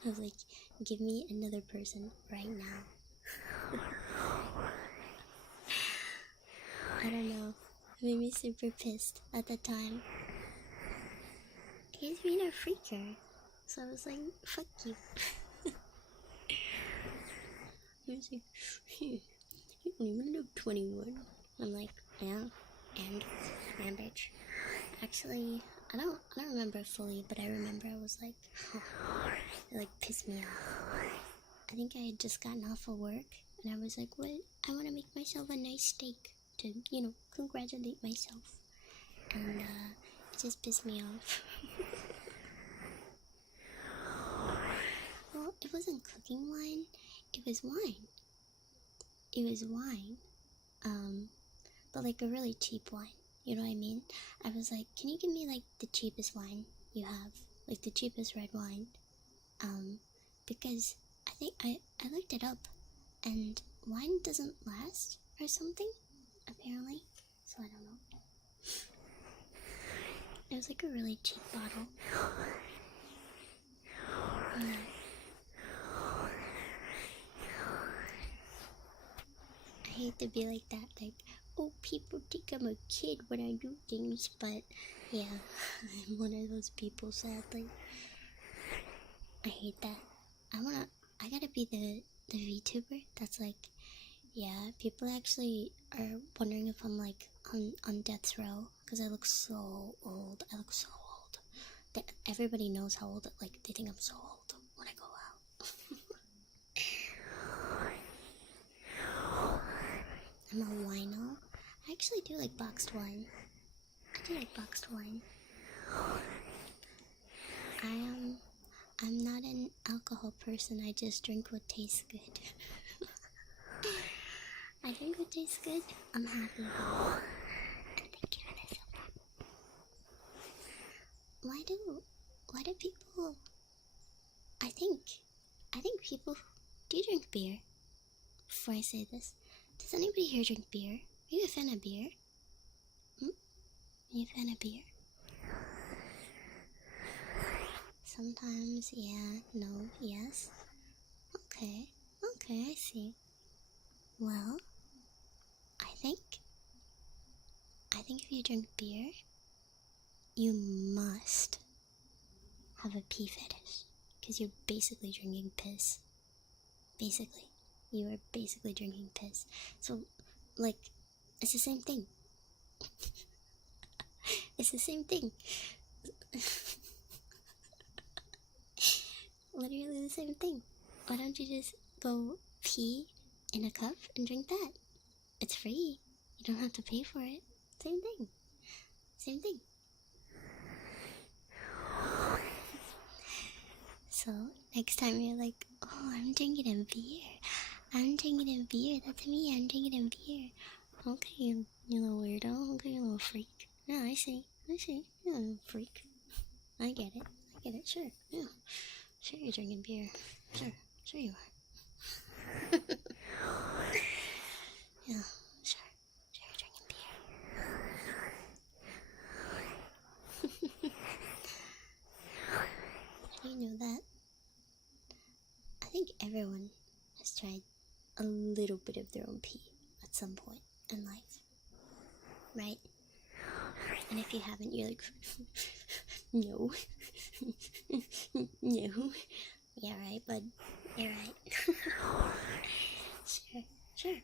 I was like, give me another person right now. I don't know, it made me super pissed at the time. He's being a freaker, so I was like, fuck you. He was like, you don't even look 21. I'm like, yeah, and bitch. Actually, I don't remember fully, but I remember I was like, oh, it pissed me off. I think I had just gotten off of work, and I was like, what? I want to make myself a nice steak to, congratulate myself. And it just pissed me off. Well, it wasn't cooking wine, it was wine. But like a really cheap wine, you know what I mean? I was like, can you give me the cheapest wine you have? Like the cheapest red wine? Because I think I looked it up, and wine doesn't last or something, apparently, so I don't know. was like a really cheap bottle. I hate to be like that, like, oh, people think I'm a kid when I do things, but yeah, I'm one of those people, sadly. I hate that. I gotta be the VTuber that's like, yeah, people actually are wondering if I'm like on death's row because I look so old. I look so old. Everybody knows how old, like, they think I'm so old when I go out. I'm a wino. I actually do like boxed wine. I do like boxed wine. I'm not an alcohol person. I just drink what tastes good. I drink what tastes good. I'm happy. Thank you, Vanessa. Why do people? I think people do drink beer. Before I say this, does anybody here drink beer? Are you a fan of beer? Are you a fan of beer? Sometimes, yeah, no, yes. Okay, I see. Well, I think if you drink beer, you must have a pee fetish. Because you're basically drinking piss. Basically. You are basically drinking piss. So, like, it's the same thing. It's the same thing. Literally the same thing. Why don't you just go pee in a cup and drink that? It's free. You don't have to pay for it. Same thing. Same thing. So, next time you're like, oh, I'm drinking a beer. I'm drinking a beer. That's me. I'm drinking a beer. Okay, you little weirdo. Okay, you little freak. Yeah, I see. You're a little freak. I get it. Sure. Yeah. Sure you're drinking beer. Sure you are. Yeah, sure you're drinking beer. You know that? I think everyone has tried a little bit of their own pee at some point in life. Right? And if you haven't, you're like, no. No. Yeah, right, bud. You're right. Sure.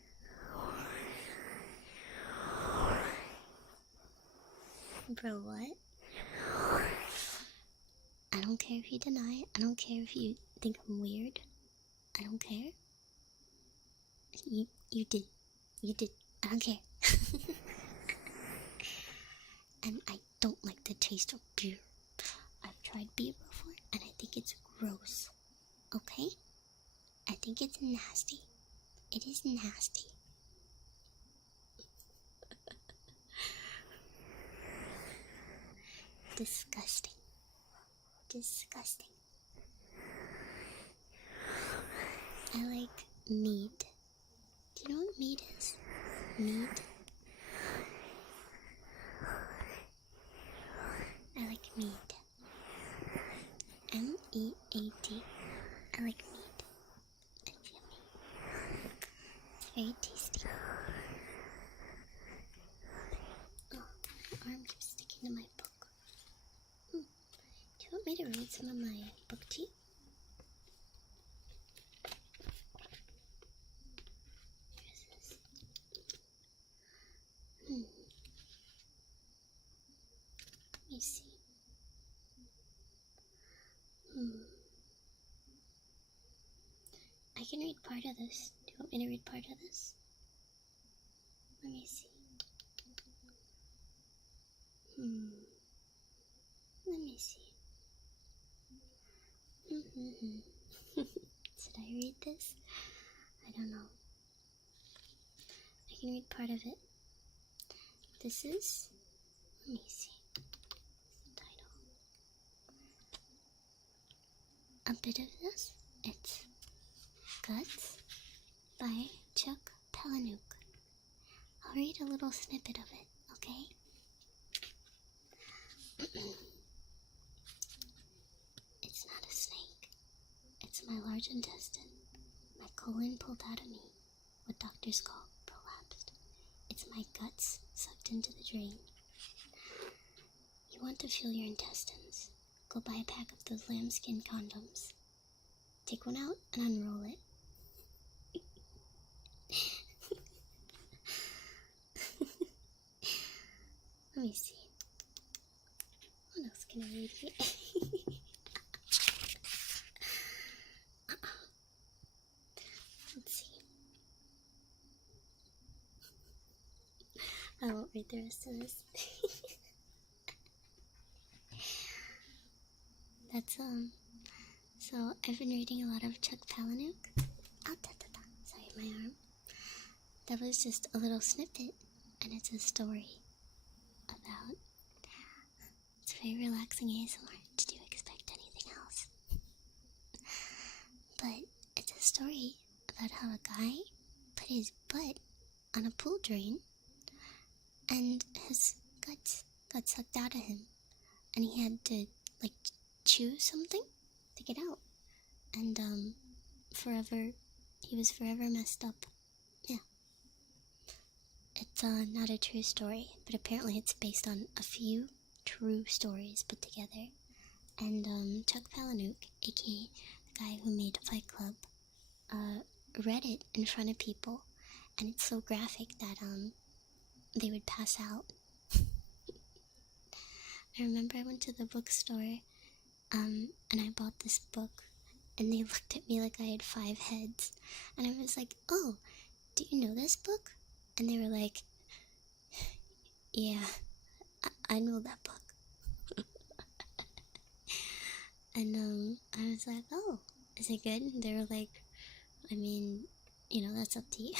Bro, what? I don't care if you deny it. I don't care if you think I'm weird. I don't care. You did. I don't care. And I don't like the taste of beer. I've tried beer before, and I think it's gross. Okay? I think it's nasty. It is nasty. Disgusting. I like mead. Do you know what mead is? Mead? I like mead. M-E-A-D. I like mead. It's yummy. It's very tasty. Oh, my arm keeps sticking to my book. Do you want me to read some of my book to you? Let me see. I can read part of this. Do you want me to read part of this? Let me see. Let me see. Should I read this? I don't know. I can read part of it. This is... Let me see. The title. A bit of this. It's Guts by Chuck Palahniuk. I'll read a little snippet of it, okay? large intestine. My colon pulled out of me, what doctors call prolapsed. It's my guts sucked into the drain. You want to feel your intestines? Go buy a pack of those lambskin condoms. Take one out and unroll it. Let me see. What else can I read here? Let's see. I won't read the rest of this. That's so I've been reading a lot of Chuck Palahniuk. Sorry, my arm. That was just a little snippet, and it's a story about. It's very relaxing ASMR. Did you expect anything else? But it's a story about how a guy put his butt on a pool drain, and his guts got sucked out of him, and he had to like chew something to get out, and he was forever messed up. Yeah. It's not a true story, but apparently it's based on a few true stories put together. And Chuck Palahniuk, aka the guy who made Fight Club, read it in front of people, and it's so graphic that they would pass out. I remember I went to the bookstore, and I bought this book, and they looked at me like I had 5 heads, and I was like, "Oh, do you know this book?" And they were like, "Yeah, I know that book." And I was like, "Oh, is it good?" And they were like, "I mean, that's up to you."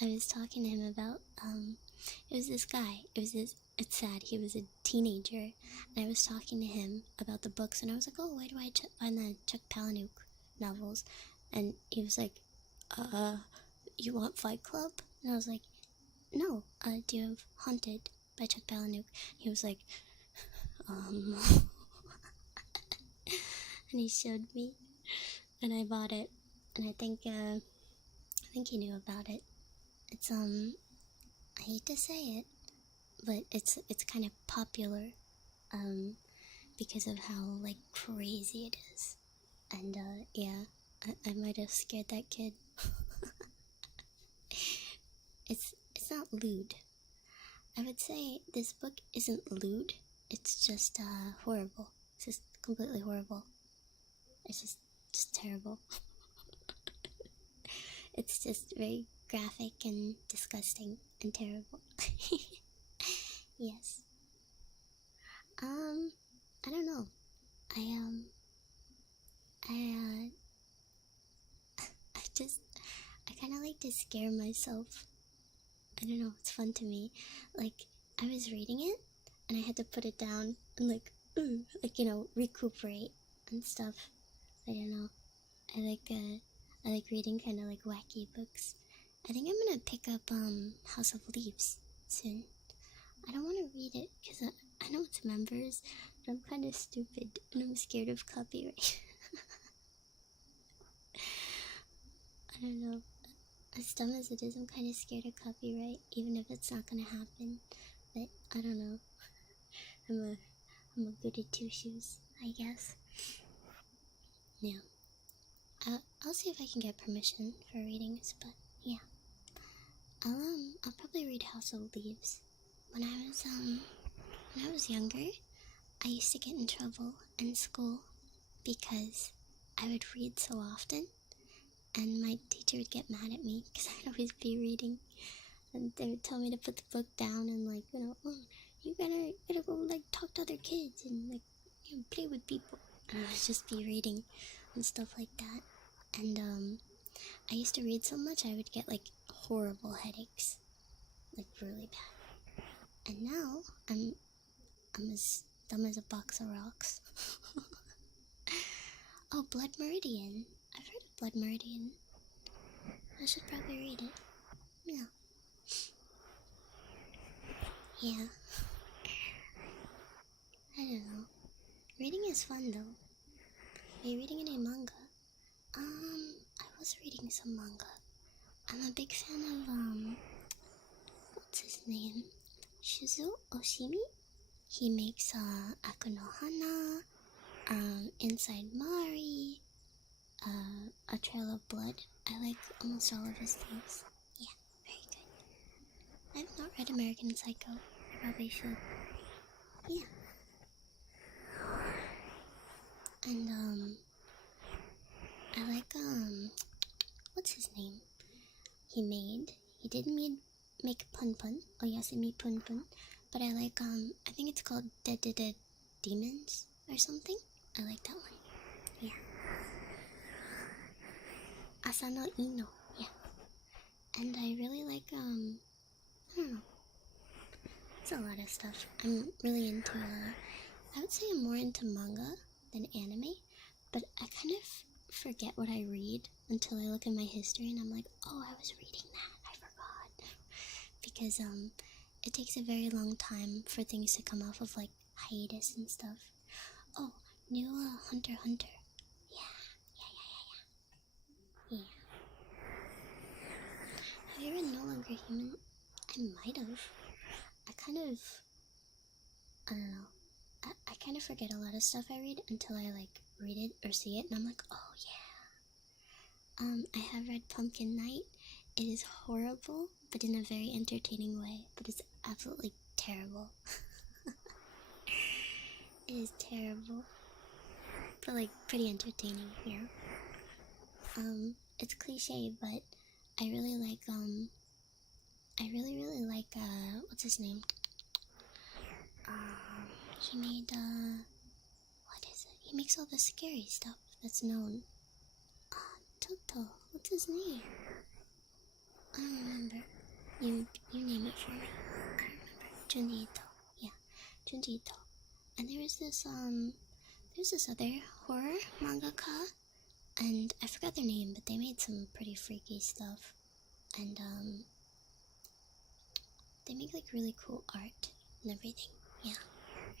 I was talking to him about, it was this guy, it's sad, he was a teenager, and I was talking to him about the books, and I was like, "Oh, why do I find the Chuck Palahniuk novels?" And he was like, "You want Fight Club?" And I was like, "No, do you have Haunted by Chuck Palahniuk?" He was like, and he showed me, and I bought it, and I think he knew about it. It's, I hate to say it, but it's kind of popular, because of how, like, crazy it is. And, yeah, I might have scared that kid. It's not lewd. I would say this book isn't lewd, it's just, horrible. It's just completely horrible. It's just terrible. It's just very graphic and disgusting and terrible. Yes. I don't know. I kind of like to scare myself. I don't know, it's fun to me. Like, I was reading it, and I had to put it down and recuperate and stuff. I don't know. I like reading kind of like wacky books. I think I'm gonna pick up House of Leaves soon. I don't want to read it because I know it's members, but I'm kind of stupid and I'm scared of copyright. I don't know. As dumb as it is, I'm kind of scared of copyright, even if it's not gonna happen. But I don't know. I'm a goody two shoes, I guess. Yeah. I'll see if I can get permission for readings, but yeah. I'll probably read House of Leaves. When I was younger, I used to get in trouble in school because I would read so often, and my teacher would get mad at me because I'd always be reading, and they would tell me to put the book down and "Oh, you gotta go talk to other kids and play with people," and I would just be reading and stuff like that. And I used to read so much I would get horrible headaches, really bad. And now I'm as dumb as a box of rocks. Oh, Blood Meridian. I've heard of Blood Meridian. I should probably read it. Yeah. Yeah. I don't know. Reading is fun though. Are you reading any manga? I was reading some manga. I'm a big fan of, what's his name? Shuzo Oshimi? He makes, Akunohana, Inside Mari, A Trail of Blood. I like almost all of his things. Yeah, very good. I've not read American Psycho. I probably should. Yeah. And, I like, what's his name? He did make Pun Pun, Oyasumi Pun Pun, but I like, I think it's called Dead Demons or something. I like that one. Yeah. Asano Ino, yeah. And I really like, I don't know. It's a lot of stuff. I'm really into, I would say I'm more into manga than anime, but I kind of forget what I read until I look at my history and I'm like, oh, I was reading that. I forgot. Because, it takes a very long time for things to come off of, like, hiatus and stuff. Oh, new, Hunter x Hunter. Yeah. Have you read No Longer Human? I might have. I don't know. I kind of forget a lot of stuff I read until I, like, read it or see it, and I'm like, oh, yeah. I have read Pumpkin Night. It is horrible, but in a very entertaining way, but it's absolutely terrible. It is terrible, but, like, pretty entertaining, you know? It's cliche, but I really like, I really like, what's his name? He made, what is it? He makes all the scary stuff that's known. Toto, what's his name? I don't remember. You name it for me. I don't remember. Junji Ito. Yeah, Junji Ito. And there's this other horror mangaka, and I forgot their name, but they made some pretty freaky stuff. And, they make, like, really cool art and everything. Yeah.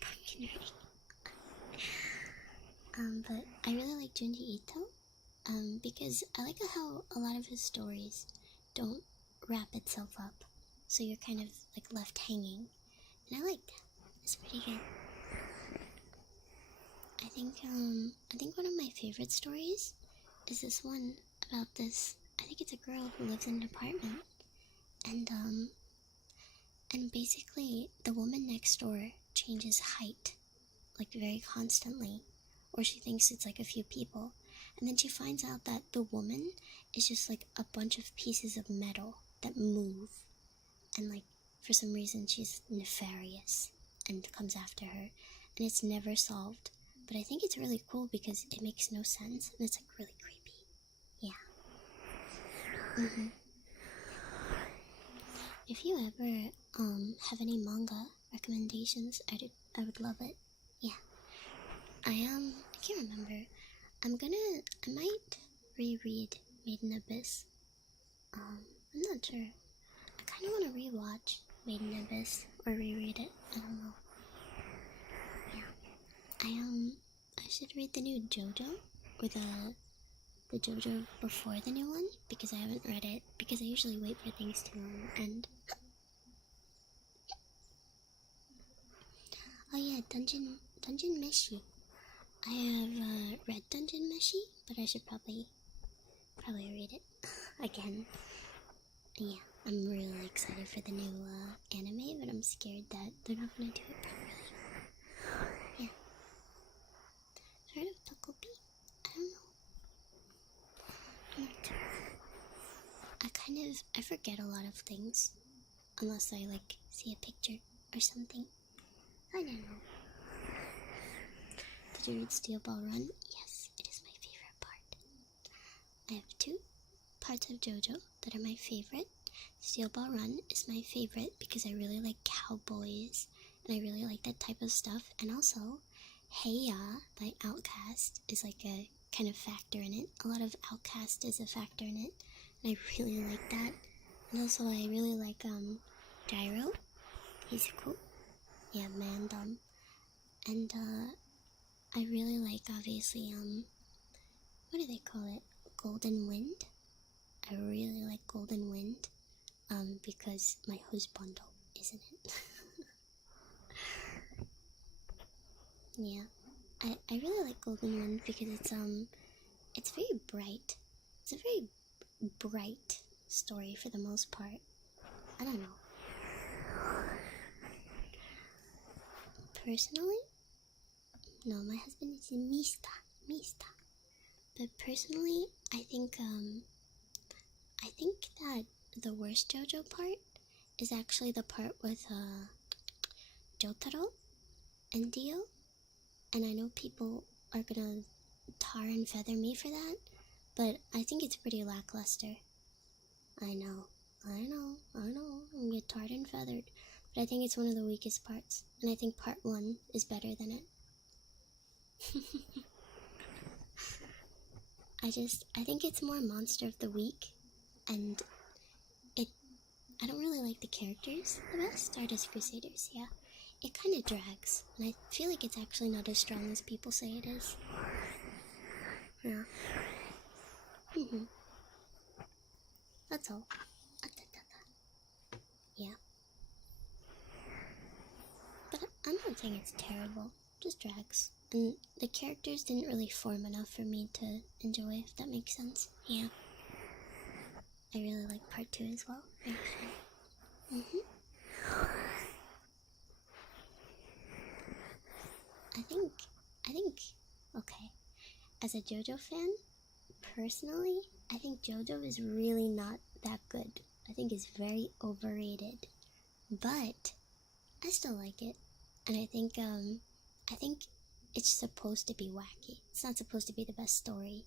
Pumpkin reading. But I really like Junji Ito, because I like how a lot of his stories don't wrap itself up, so you're kind of, like, left hanging, and I like that. It's pretty good. I think one of my favorite stories is this one about this, I think it's a girl who lives in an apartment, and basically the woman next door changes height, like, very constantly, or she thinks it's, like, a few people, and then she finds out that the woman is just, like, a bunch of pieces of metal that move, and, like, for some reason she's nefarious and comes after her, and it's never solved. But I think it's really cool because it makes no sense, and it's, like, really creepy. Yeah. If you ever, have any manga recommendations, I would love it. Yeah. I can't remember. I might reread Made in Abyss. I'm not sure. I kind of want to rewatch Made in Abyss, or reread it. I don't know. Yeah. I should read the new JoJo, or the JoJo before the new one, because I haven't read it, because I usually wait for things to end. Oh yeah, Dungeon Meshi. I have read Dungeon Meshi, but I should probably read it again. Yeah, I'm really excited for the new anime, but I'm scared that they're not gonna do it properly. Yeah. Heard of Tokopi? I don't know. I'm not sure. I forget a lot of things, unless I, like, see a picture or something. I don't know. Did you read Steel Ball Run? Yes, it is my favorite part. I have 2 parts of JoJo that are my favorite. Steel Ball Run is my favorite because I really like cowboys, and I really like that type of stuff. And also, Hey Ya by Outcast is, like, a kind of factor in it. A lot of Outcast is a factor in it, and I really like that. And also, I really like, Gyro. He's cool. Yeah, man, dumb. And, I really like, obviously, what do they call it? Golden Wind. I really like Golden Wind, because my husband isn't it? Yeah, I really like Golden Wind because it's very bright. It's a very bright story for the most part. I don't know. Personally, no, my husband is Mista. But personally, I think that the worst JoJo part is actually the part with Jotaro and Dio. And I know people are gonna tar and feather me for that, but I think it's pretty lackluster. I know, I'm gonna get tarred and feathered, but I think it's one of the weakest parts, and I think part 1 is better than it. I think it's more Monster of the Week, and I don't really like the characters the best. Stardust Crusaders, yeah. It kind of drags, and I feel like it's actually not as strong as people say it is. Yeah. That's all. Yeah. But I'm not saying it's terrible, just drags. And the characters didn't really form enough for me to enjoy, if that makes sense. Yeah. I really like part 2 as well, actually. I think, okay, as a JoJo fan, personally, I think JoJo is really not that good. I think it's very overrated, but I still like it, and I think it's supposed to be wacky. It's not supposed to be the best story,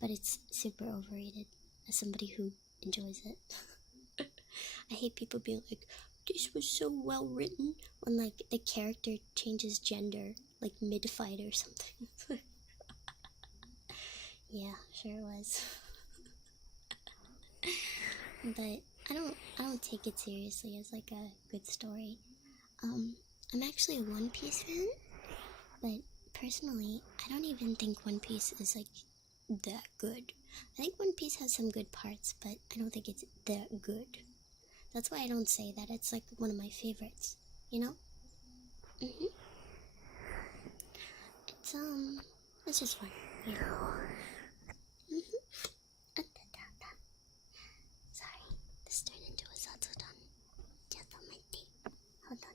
but it's super overrated as somebody who enjoys it. I hate people being like, this was so well written, when like the character changes gender like mid-fight or something. Yeah, sure it was. But I don't take it seriously as like a good story. I'm actually a One Piece fan, but personally, I don't even think One Piece is like that good. I think One Piece has some good parts, but I don't think it's that good. That's why I don't say that it's like one of my favorites, you know? It's just fun, yeah. Sorry, this turned into a Satsudon. Just on my teeth. Hold on.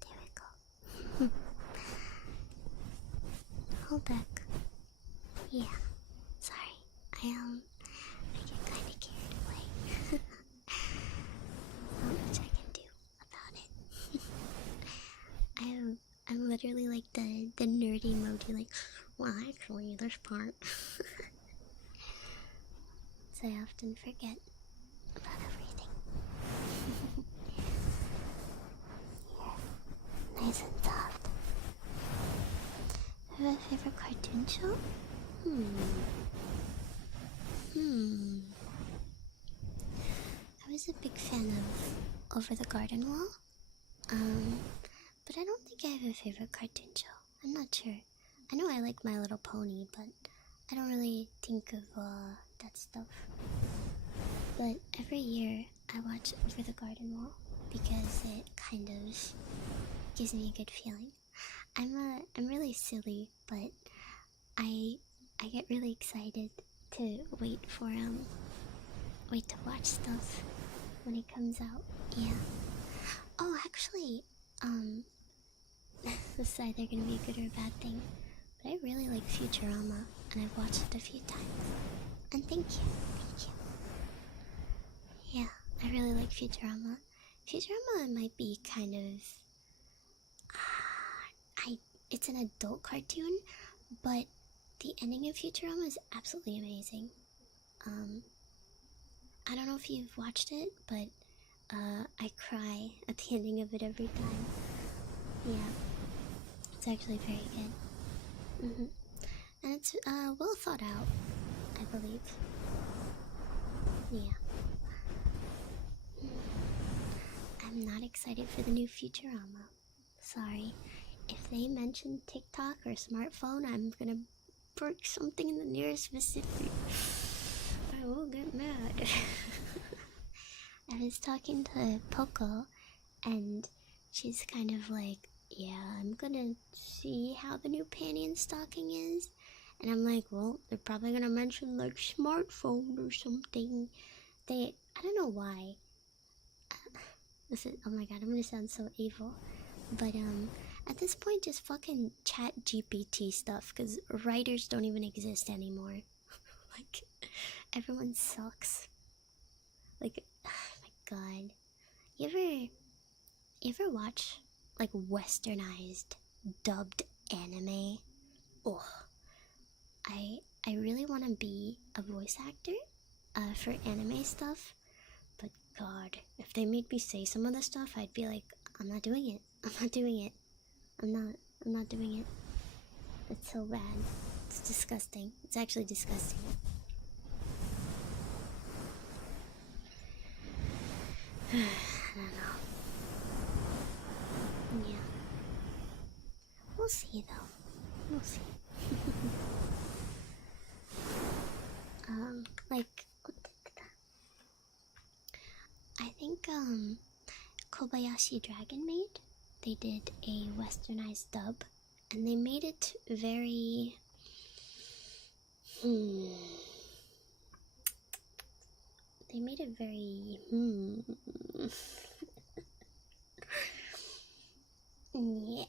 There we go. Hold back. Yeah. Sorry. I get kinda carried away. Not much I can do about it. I'm literally like the nerdy emoji, like, well, actually, this part. So I often forget about everything. Here. Nice and soft. Have a favorite cartoon show? I was a big fan of Over the Garden Wall. But I don't think I have a favorite cartoon show. I'm not sure. I know I like My Little Pony, but I don't really think of that stuff. But every year I watch Over the Garden Wall because it kind of gives me a good feeling. I'm really silly, but I get really excited to wait to watch stuff when it comes out. Yeah. Oh, actually, this is either gonna be a good or a bad thing, but I really like Futurama, and I've watched it a few times. And thank you. Yeah, I really like Futurama. Futurama might be kind of, it's an adult cartoon, but the ending of Futurama is absolutely amazing. I don't know if you've watched it, but I cry at the ending of it every time. Yeah, it's actually very good. And it's well thought out, I believe. Yeah. I'm not excited for the new Futurama. Sorry. If they mention TikTok or smartphone, I'm gonna break something in the nearest vicinity. I will get mad. I was talking to Poco, and she's kind of like, yeah, I'm gonna see how the new panty and stocking is. And I'm like, well, they're probably gonna mention like smartphone or something. I don't know why. Listen, oh my god, I'm gonna sound so evil. But at this point, just fucking chat GPT stuff, because writers don't even exist anymore. Like, everyone sucks. Like, oh my god. You ever watch, like, westernized, dubbed anime? Oh, I really want to be a voice actor, for anime stuff, but god, if they made me say some of the stuff, I'd be like, I'm not doing it. I'm not doing it. I'm not doing it. It's so bad. It's disgusting. It's actually disgusting. I don't know. Yeah. We'll see though. We'll see. Like, I think, Kobayashi Dragon Maid, they did a westernized dub, and they made it very, they made it very, yeah.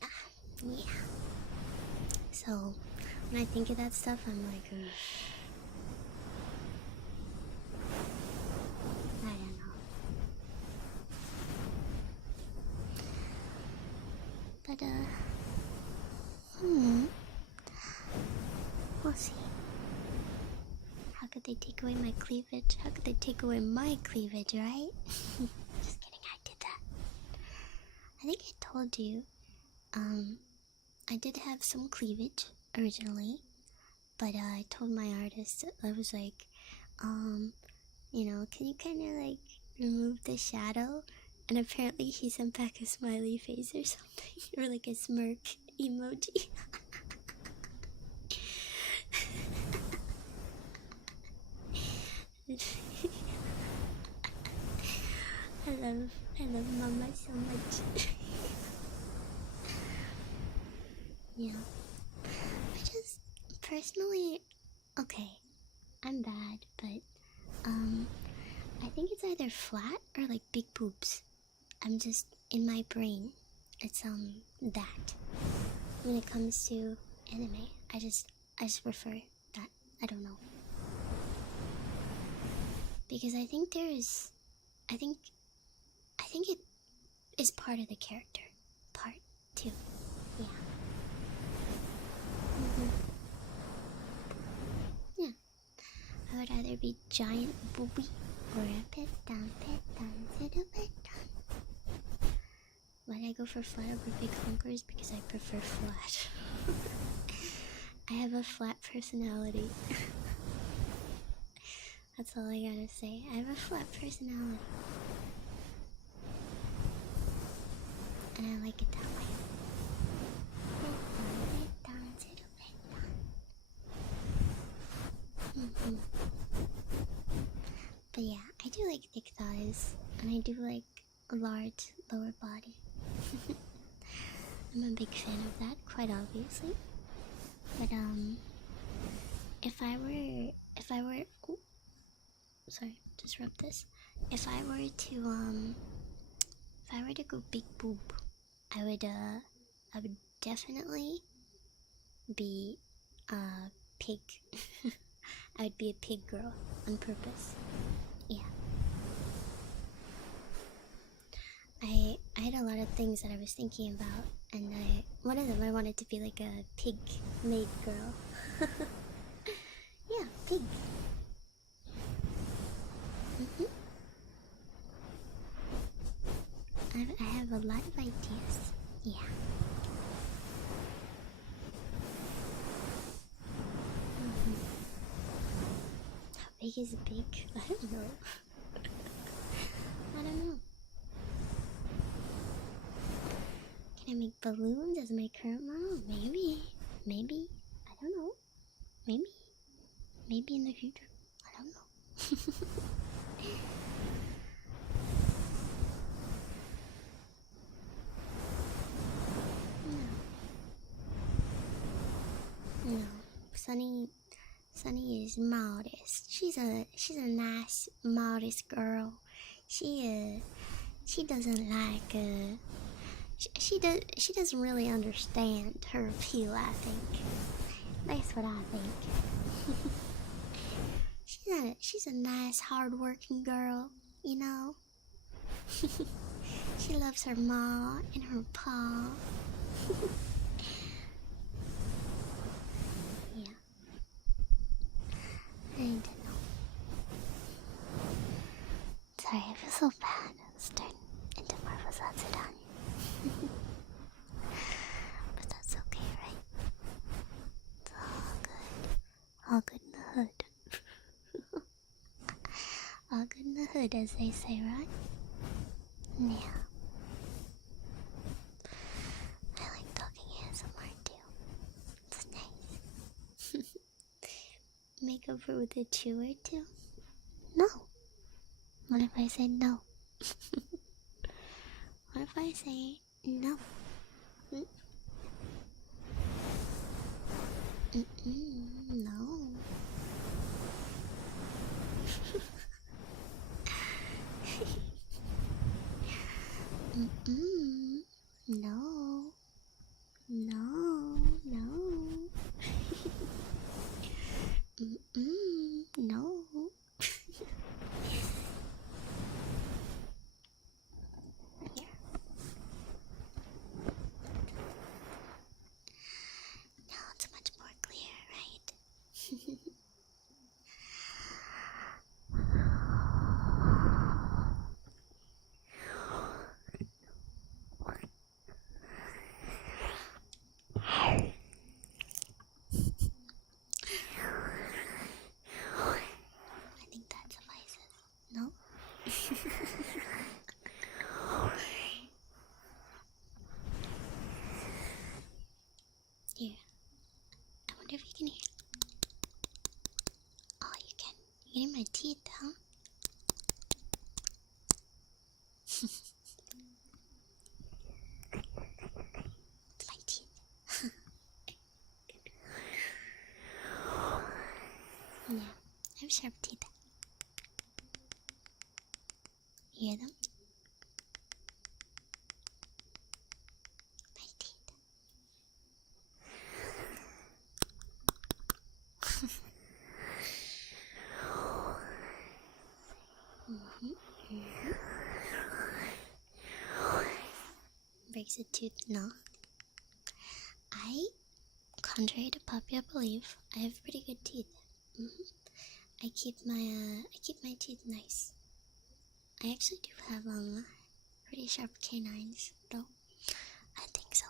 So, when I think of that stuff, I'm like, ugh. I don't know. But, we'll see. How could they take away my cleavage? How could they take away my cleavage, right? Just kidding, I did that. I think I told you, I did have some cleavage originally, but I told my artist, I was like, you know, can you kind of like remove the shadow? And apparently he sent back a smiley face or something, or like a smirk emoji. I love Mama so much. Yeah. I just personally, okay, I'm bad, but I think it's either flat or like big boobs. I'm just in my brain. It's that. When it comes to anime, I just prefer that. I don't know. Because I think I think it is part of the character. Part 2. Yeah. Yeah. I would either be giant booby or a pet down, little pet down. Why did I go for flat over big hunkers? Because I prefer flat. I have a flat personality. That's all I gotta say. I have a flat personality. And I like it that way. But yeah, I do like thick thighs, and I do like a large lower body. I'm a big fan of that, quite obviously. But if I were, oh, sorry, disrupt this. If I were to go big boob, I would definitely be a pig. I would be a pig girl on purpose. Yeah. I had a lot of things that I was thinking about, and one of them I wanted to be like a pig maid girl. Yeah, pig. I have a lot of ideas. Yeah. How big is big? I don't know. I don't know. Can I make balloons as my current model? Maybe. Maybe. I don't know. Maybe. Maybe in the future. I don't know. No. Sunny is modest. She's a nice modest girl. She doesn't like she doesn't really understand her appeal, I think. That's what I think. She's a nice hard-working girl, you know. She loves her ma and her pa. Yeah. I don't know. Sorry, I feel so bad. It's turned into more of a Zatsudan. But that's okay, right? It's all good. All good in the hood. All good in the hood, as they say, right? Yeah. I like talking ASMR too. It's nice. Make up for with a chew or two? No. What if I say no? What if I say no? No. No. No. No. No. Here. Now it's much more clear, right? I think that suffices. No? Here. I wonder if you can hear. Oh, you can. You can hear my teeth, huh? It's my teeth. Yeah, I have sharp teeth. You hear them? My teeth. Breaks a tooth? No. Contrary to popular belief, I have pretty good teeth. I keep my teeth nice. I actually do have pretty sharp canines, though. I think so.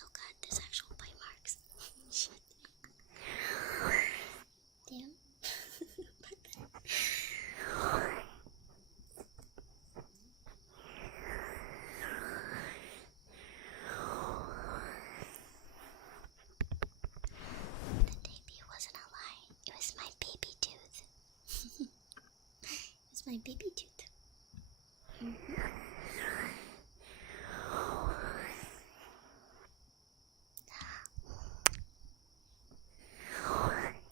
Oh god, there's actual bite marks. Shit. Damn. My bad. The debut wasn't a lie. It was my baby tooth. It's my baby tooth.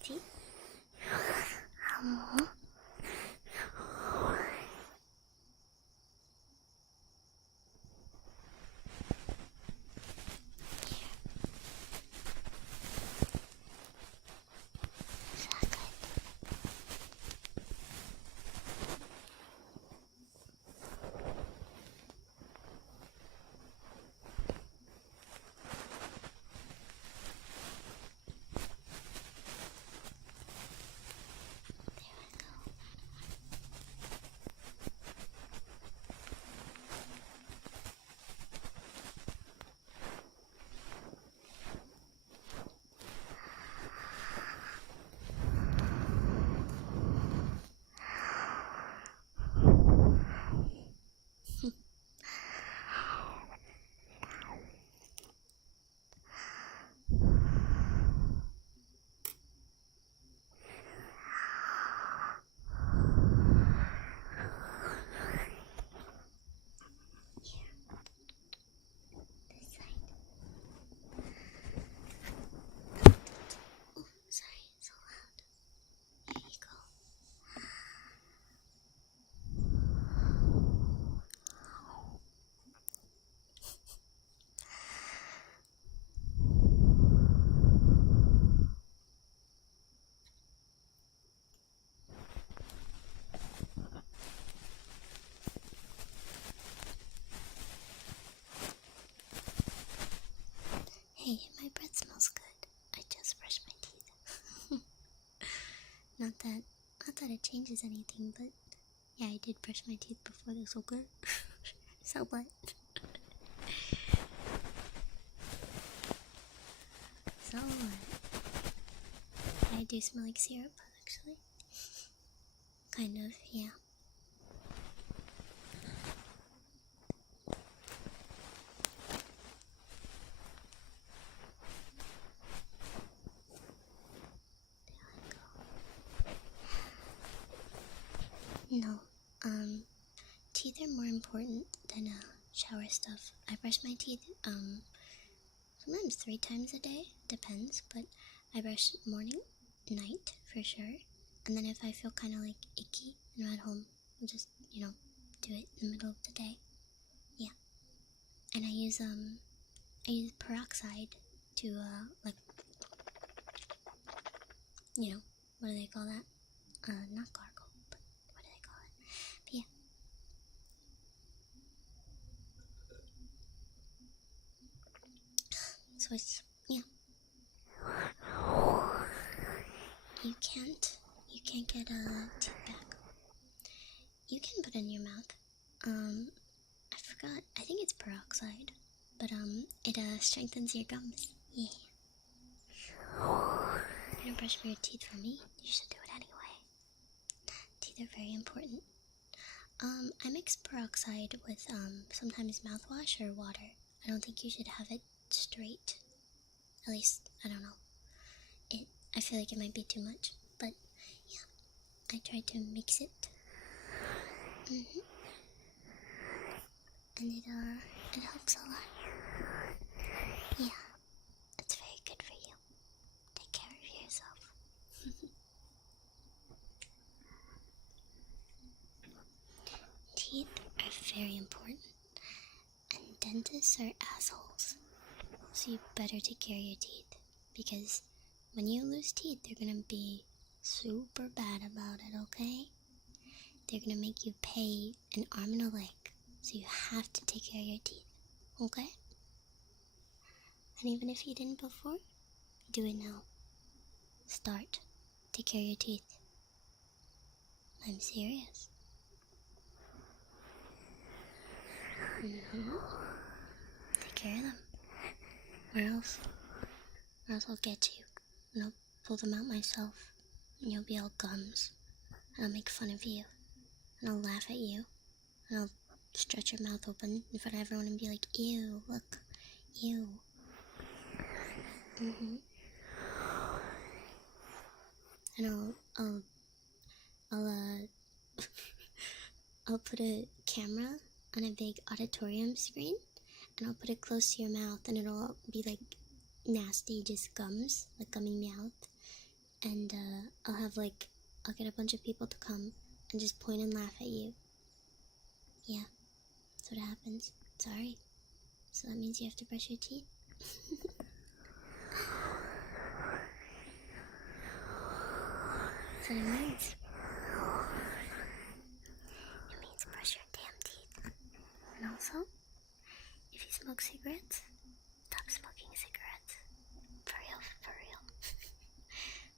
See? is anything, but yeah, I did brush my teeth before this, okay? So what? So what? I do smell like syrup, actually. Kind of, yeah. No, teeth are more important than shower stuff. I brush my teeth sometimes 3 times a day, depends, but I brush morning, night for sure, and then if I feel kind of like icky and I'm at home, I'll just, you know, do it in the middle of the day. Yeah. And I use peroxide to like, you know, what do they call that? Not gargle, but what do they call it? But yeah. So it's, yeah. You can't get a teeth back. You can put it in your mouth. I forgot, I think it's peroxide, but it strengthens your gums. Yeah. You're gonna brush your teeth for me? You should do it anyway. Teeth are very important. I mix peroxide with sometimes mouthwash or water. I don't think you should have it straight. At least, I don't know. I feel like it might be too much, but yeah, I try to mix it. And it helps a lot. Yeah, it's very good for you. Take care of yourself. Teeth are very important, and dentists are assholes. So you better take care of your teeth, because when you lose teeth, they're gonna be super bad about it, okay? They're gonna make you pay an arm and a leg, so you have to take care of your teeth, okay? And even if you didn't before, do it now. Start. Take care of your teeth. I'm serious. Take care of them. Or else I'll get you. And I'll pull them out myself. And you'll be all gums. And I'll make fun of you. And I'll laugh at you. And I'll stretch your mouth open in front of everyone and be like, ew, look. Ew. And I'll put a camera on a big auditorium screen, and I'll put it close to your mouth, and it'll be like nasty, just gums, like gummy mouth. And I'll get a bunch of people to come and just point and laugh at you. Yeah, that's what happens. Sorry. So that means you have to brush your teeth. That's what it means. It means brush your damn teeth. And also, if you smoke cigarettes, stop smoking cigarettes. For real, for real.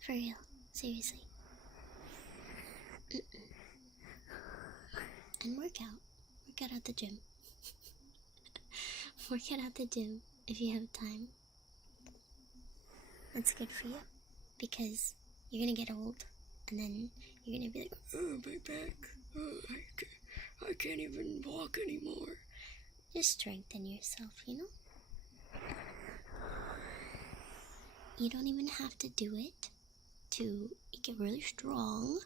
For real, seriously. And work out. Work out at the gym. Work out at the gym if you have time. That's good for you, because you're gonna get old, and then you're gonna be like, oh, my back, oh, I can't even walk anymore. Just strengthen yourself, you know? You don't even have to do it to get really strong,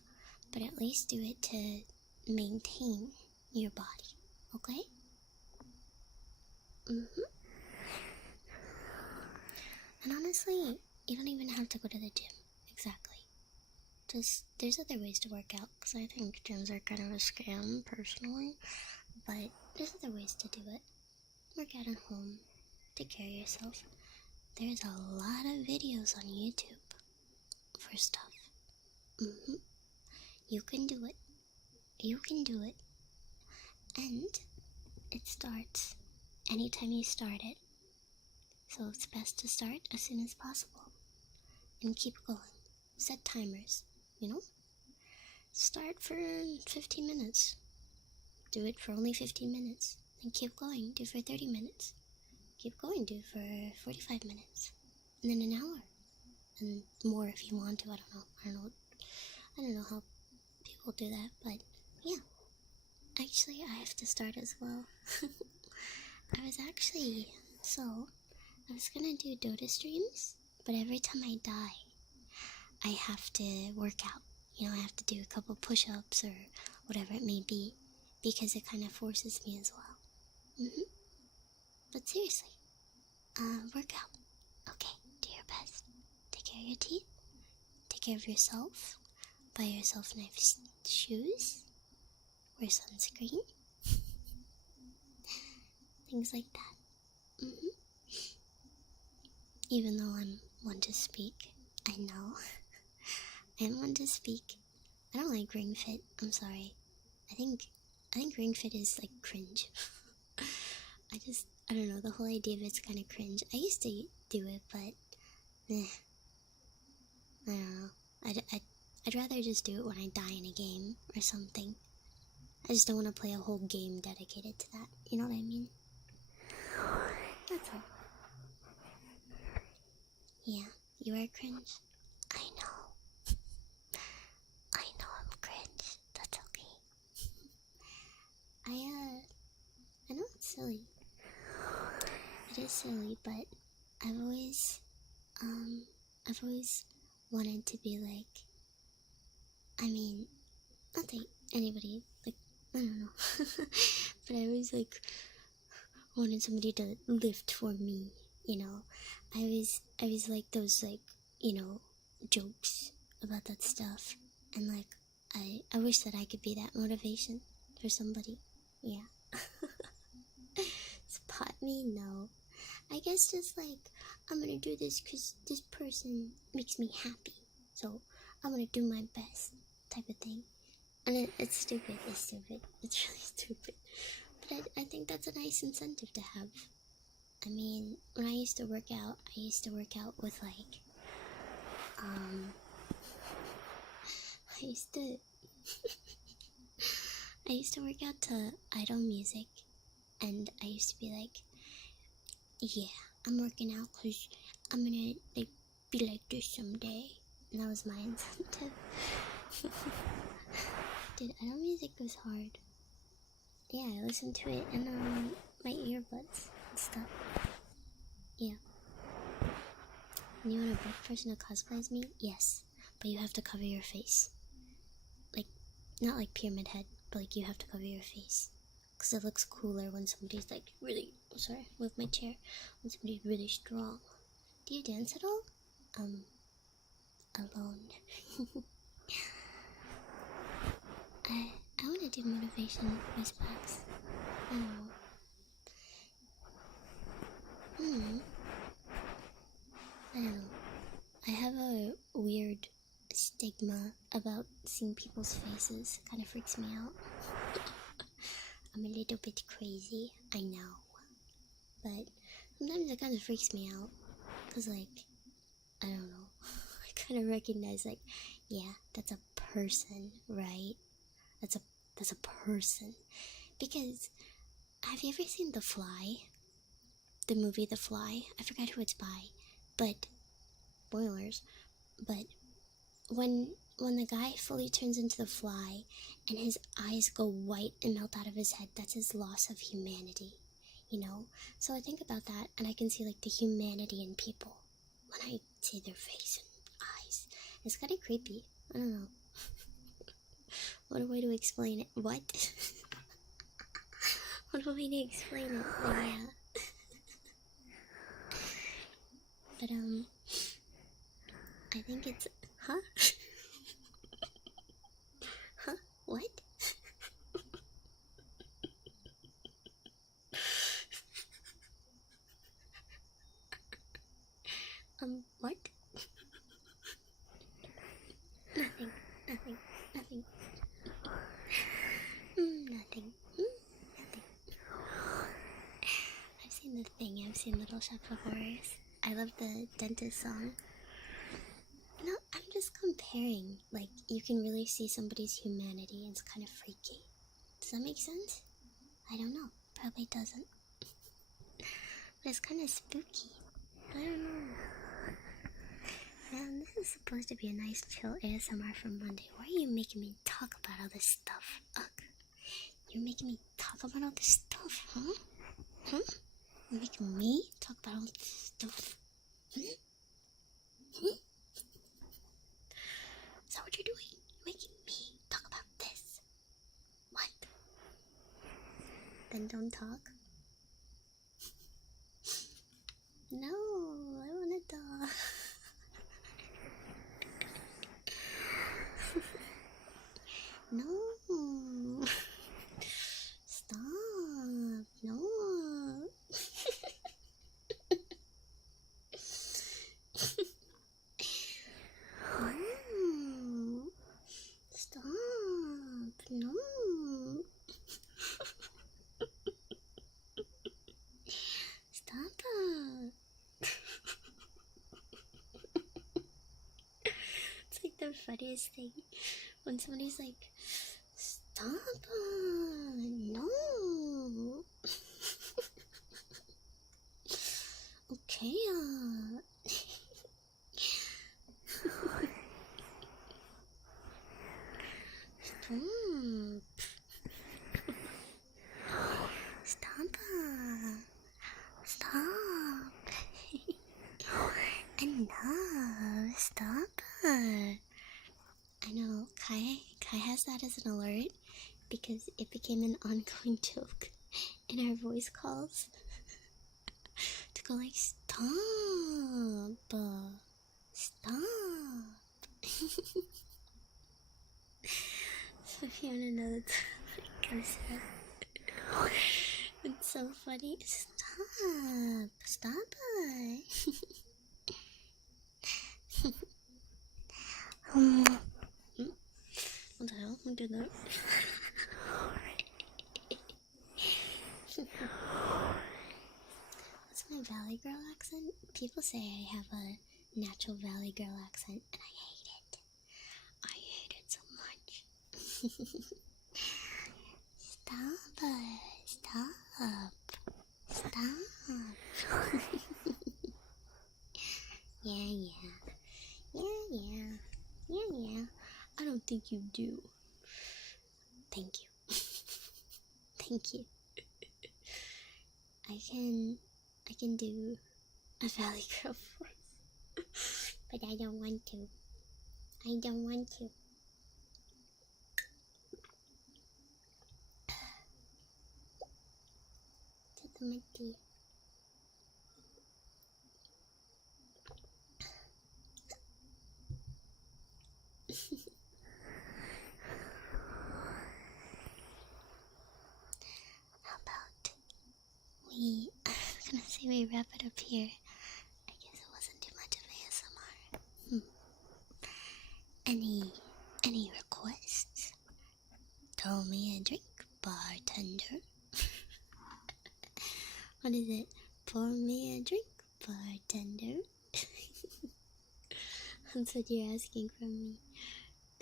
but at least do it to maintain your body, okay? And honestly, you don't even have to go to the gym, exactly. Just, there's other ways to work out, because I think gyms are kind of a scam, personally, but there's other ways to do it. Work out at home, take care of yourself. There's a lot of videos on YouTube for stuff. You can do it. You can do it. And it starts anytime you start it. So it's best to start as soon as possible. And keep going. Set timers, you know? start for 15 minutes. Do it for only 15 minutes. Then keep going, do for 30 minutes. Keep going, do for 45 minutes. And then an hour. And more if you want to, I don't know how people do that, but yeah. Actually, I have to start as well. I was gonna do Dota streams, but every time I die, I have to work out. You know, I have to do a couple push-ups or whatever it may be, because it kind of forces me as well. But seriously, work out. Okay, do your best. Take care of your teeth. Take care of yourself. Buy yourself nice shoes. Wear sunscreen. Things like that. Even though I'm one to speak, I know. I am one to speak. I don't like ring fit. I'm sorry. I think ring fit is like cringe. I don't know. The whole idea of it's kind of cringe. I used to do it, but I don't know. I'd rather just do it when I die in a game or something. I just don't want to play a whole game dedicated to that. You know what I mean? That's all. Yeah, you are cringe. I know. I know I'm cringe. That's okay. I know it's silly. It is silly, but I've always wanted to be like, I mean, not that anybody, like, I don't know, but I always, like, wanted somebody to lift for me, you know. I always like those, like, you know, jokes about that stuff, and, like, I wish that I could be that motivation for somebody, yeah. Spot me? No. I guess just, like, I'm gonna do this because this person makes me happy, so I'm gonna do my best, type of thing. And it's stupid, it's really stupid. But I think that's a nice incentive to have. I mean, when I used to work out, with, like, I used to work out to idol music, and I used to be like, yeah, I'm working out because I'm gonna, like, be like this someday. And that was my incentive. Dude, idol music was hard. Yeah, I listened to it in my earbuds and stuff. Yeah. And you want a black person to cosplay as me? Yes. But you have to cover your face. Like, not like Pyramid Head, but like you have to cover your face. Because it looks cooler when somebody's like really, sorry, move my chair. When somebody's really strong. Do you dance at all? Alone. I want to do motivation voice packs. I don't know. I don't know. I have a weird stigma about seeing people's faces. Kind of freaks me out. I'm a little bit crazy, I know. But sometimes it kind of freaks me out. Because, like, I don't know. I kind of recognize, like, yeah, that's a person, right? That's a person. Because, have you ever seen The Fly? The movie The Fly? I forgot who it's by. But, spoilers. But, when the guy fully turns into the fly, and his eyes go white and melt out of his head, that's his loss of humanity. You know? So I think about that, and I can see, like, the humanity in people when I see their face and eyes. It's kind of creepy. I don't know. What a way to explain it. What? What a way to explain it. But yeah. But, I think it's... Huh? Huh? What? What? Nothing. Nothing. Nothing. Nothing. I've seen The Thing. I've seen Little Shop of Horrors. I love the dentist song. No, I'm just comparing caring. Like, you can really see somebody's humanity, and it's kind of freaky. Does that make sense? I don't know. Probably doesn't. But it's kind of spooky. I don't know. Man, this is supposed to be a nice chill ASMR for Monday. Why are you making me talk about all this stuff? Ugh. You're making me talk about all this stuff, huh? Huh? You're making me talk about all this stuff? Hmm? Hmm? Is that what you're doing? You're making me talk about this. What? Then don't talk. No, I wanna talk. No. Stop. No. No. Stop. No. Stop it. It's like the funniest thing when somebody's like, stop it. No. Okay, Stop. Stop. Enough. Stop. I know, Kai has that as an alert because it became an ongoing joke in our voice calls to go like, stop. Stop. So if you wanna know that's like I said, it's so funny. Stop. Stop it. What the hell? Who did that? What's my Valley Girl accent? People say I have a natural Valley Girl accent, and I hate it. I hate it so much. Stop it. Stop. Stop. Yeah. I don't think you do. Thank you. Thank you. I can do a Valley Girl voice, but I don't want to. I don't want to. Take my tea. How about I was gonna say we wrap it up here. I guess it wasn't too much of ASMR. Any requests? Throw me a drink, bartender. What is it? Pour me a drink, bartender. That's what you're asking from me.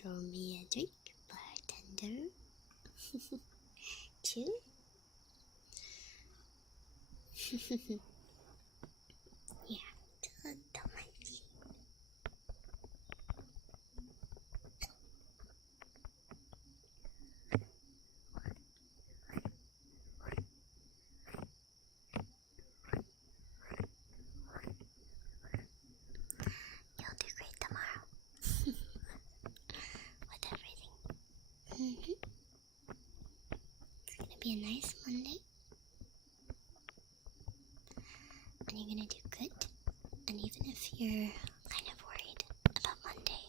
Throw me a drink, bartender. Chew? Yeah, tell my tea. You'll do great tomorrow. With everything. It's gonna be a nice Monday. And you're gonna do good. And even if you're kind of worried about Monday,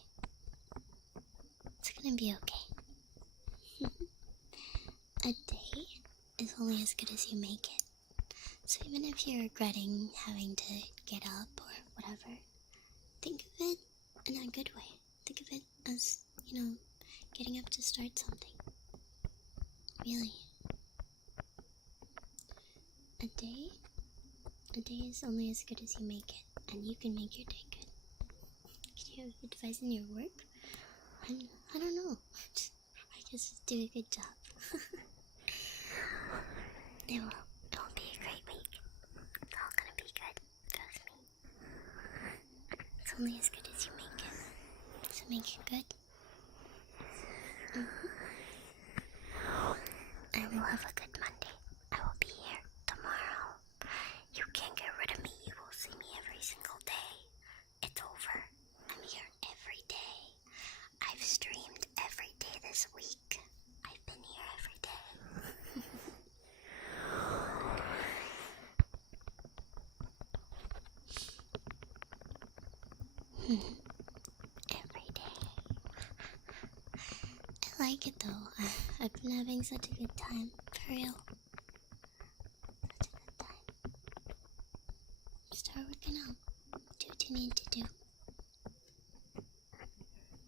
it's gonna be okay. A day is only as good as you make it. So even if you're regretting having to get up or whatever, think of it in a good way. Think of it as, getting up to start something. Really. A day is only as good as you make it, and you can make your day good. Can you have advice in your work I don't know. I just do a good job. It'll be a great week. It's all gonna be good. Trust me. It's only as good as you make it. So make it good. I will have a good Monday. I will be here tomorrow. You can't get rid of me. You will see me every single day. It's over. I'm here every day. I've streamed every day this week. I've been here every day. Every day. I like it though. I've been having such a good time. For real. Such a good time. Start working out. Do what you need to do.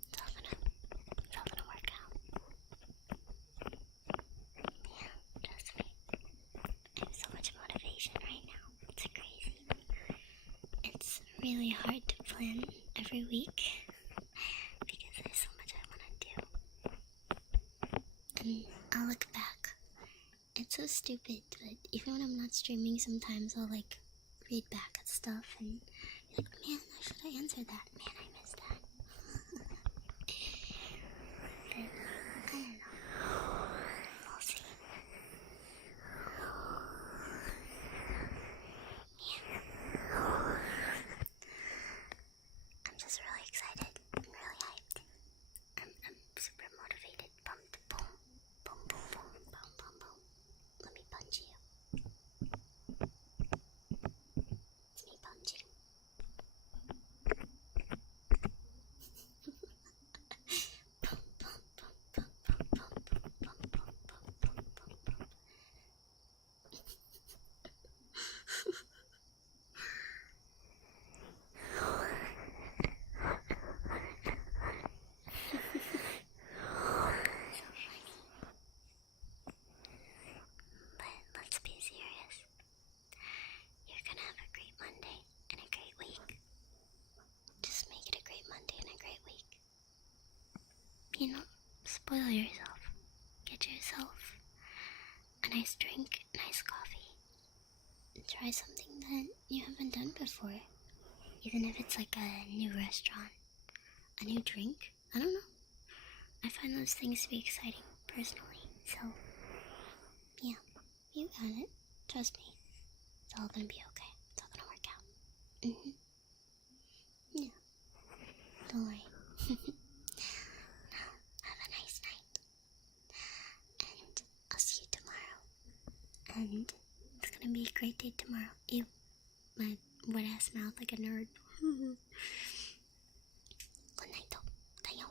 It's all gonna work out. Yeah, trust me. I have so much motivation right now. It's crazy. It's really hard to plan every week because there's so much I want to do. And I'll look back. It's so stupid, but even when I'm not streaming, sometimes I'll like read back at stuff and be like, man, I should have answered that. Man, I missed that. But I don't know. We'll see. Yeah. I'm just really excited. I'm really hyped. I'm super motivated. Pumped. Boom. Boom, boom, boom. Boom, boom, boom. Let me punch you. It's me punching. Boom, boom, boom, boom, boom, boom, boom, boom, boom, boom, boom, boom. So funny. But let's be serious. You're gonna have a great Monday and a great week. Just make it a great Monday and a great week. You know, spoil yourself. Get yourself a nice drink, nice coffee. And try something that you haven't done before. Even if it's like a new restaurant, a new drink. I don't know. I find those things to be exciting, personally. So, yeah, you got it. Trust me. It's all gonna be okay. It's all gonna work out. Yeah. Don't worry. Now, have a nice night. And I'll see you tomorrow. And it's gonna be a great day tomorrow. Ew. My wet ass mouth like a nerd. Good night, though. Tayo.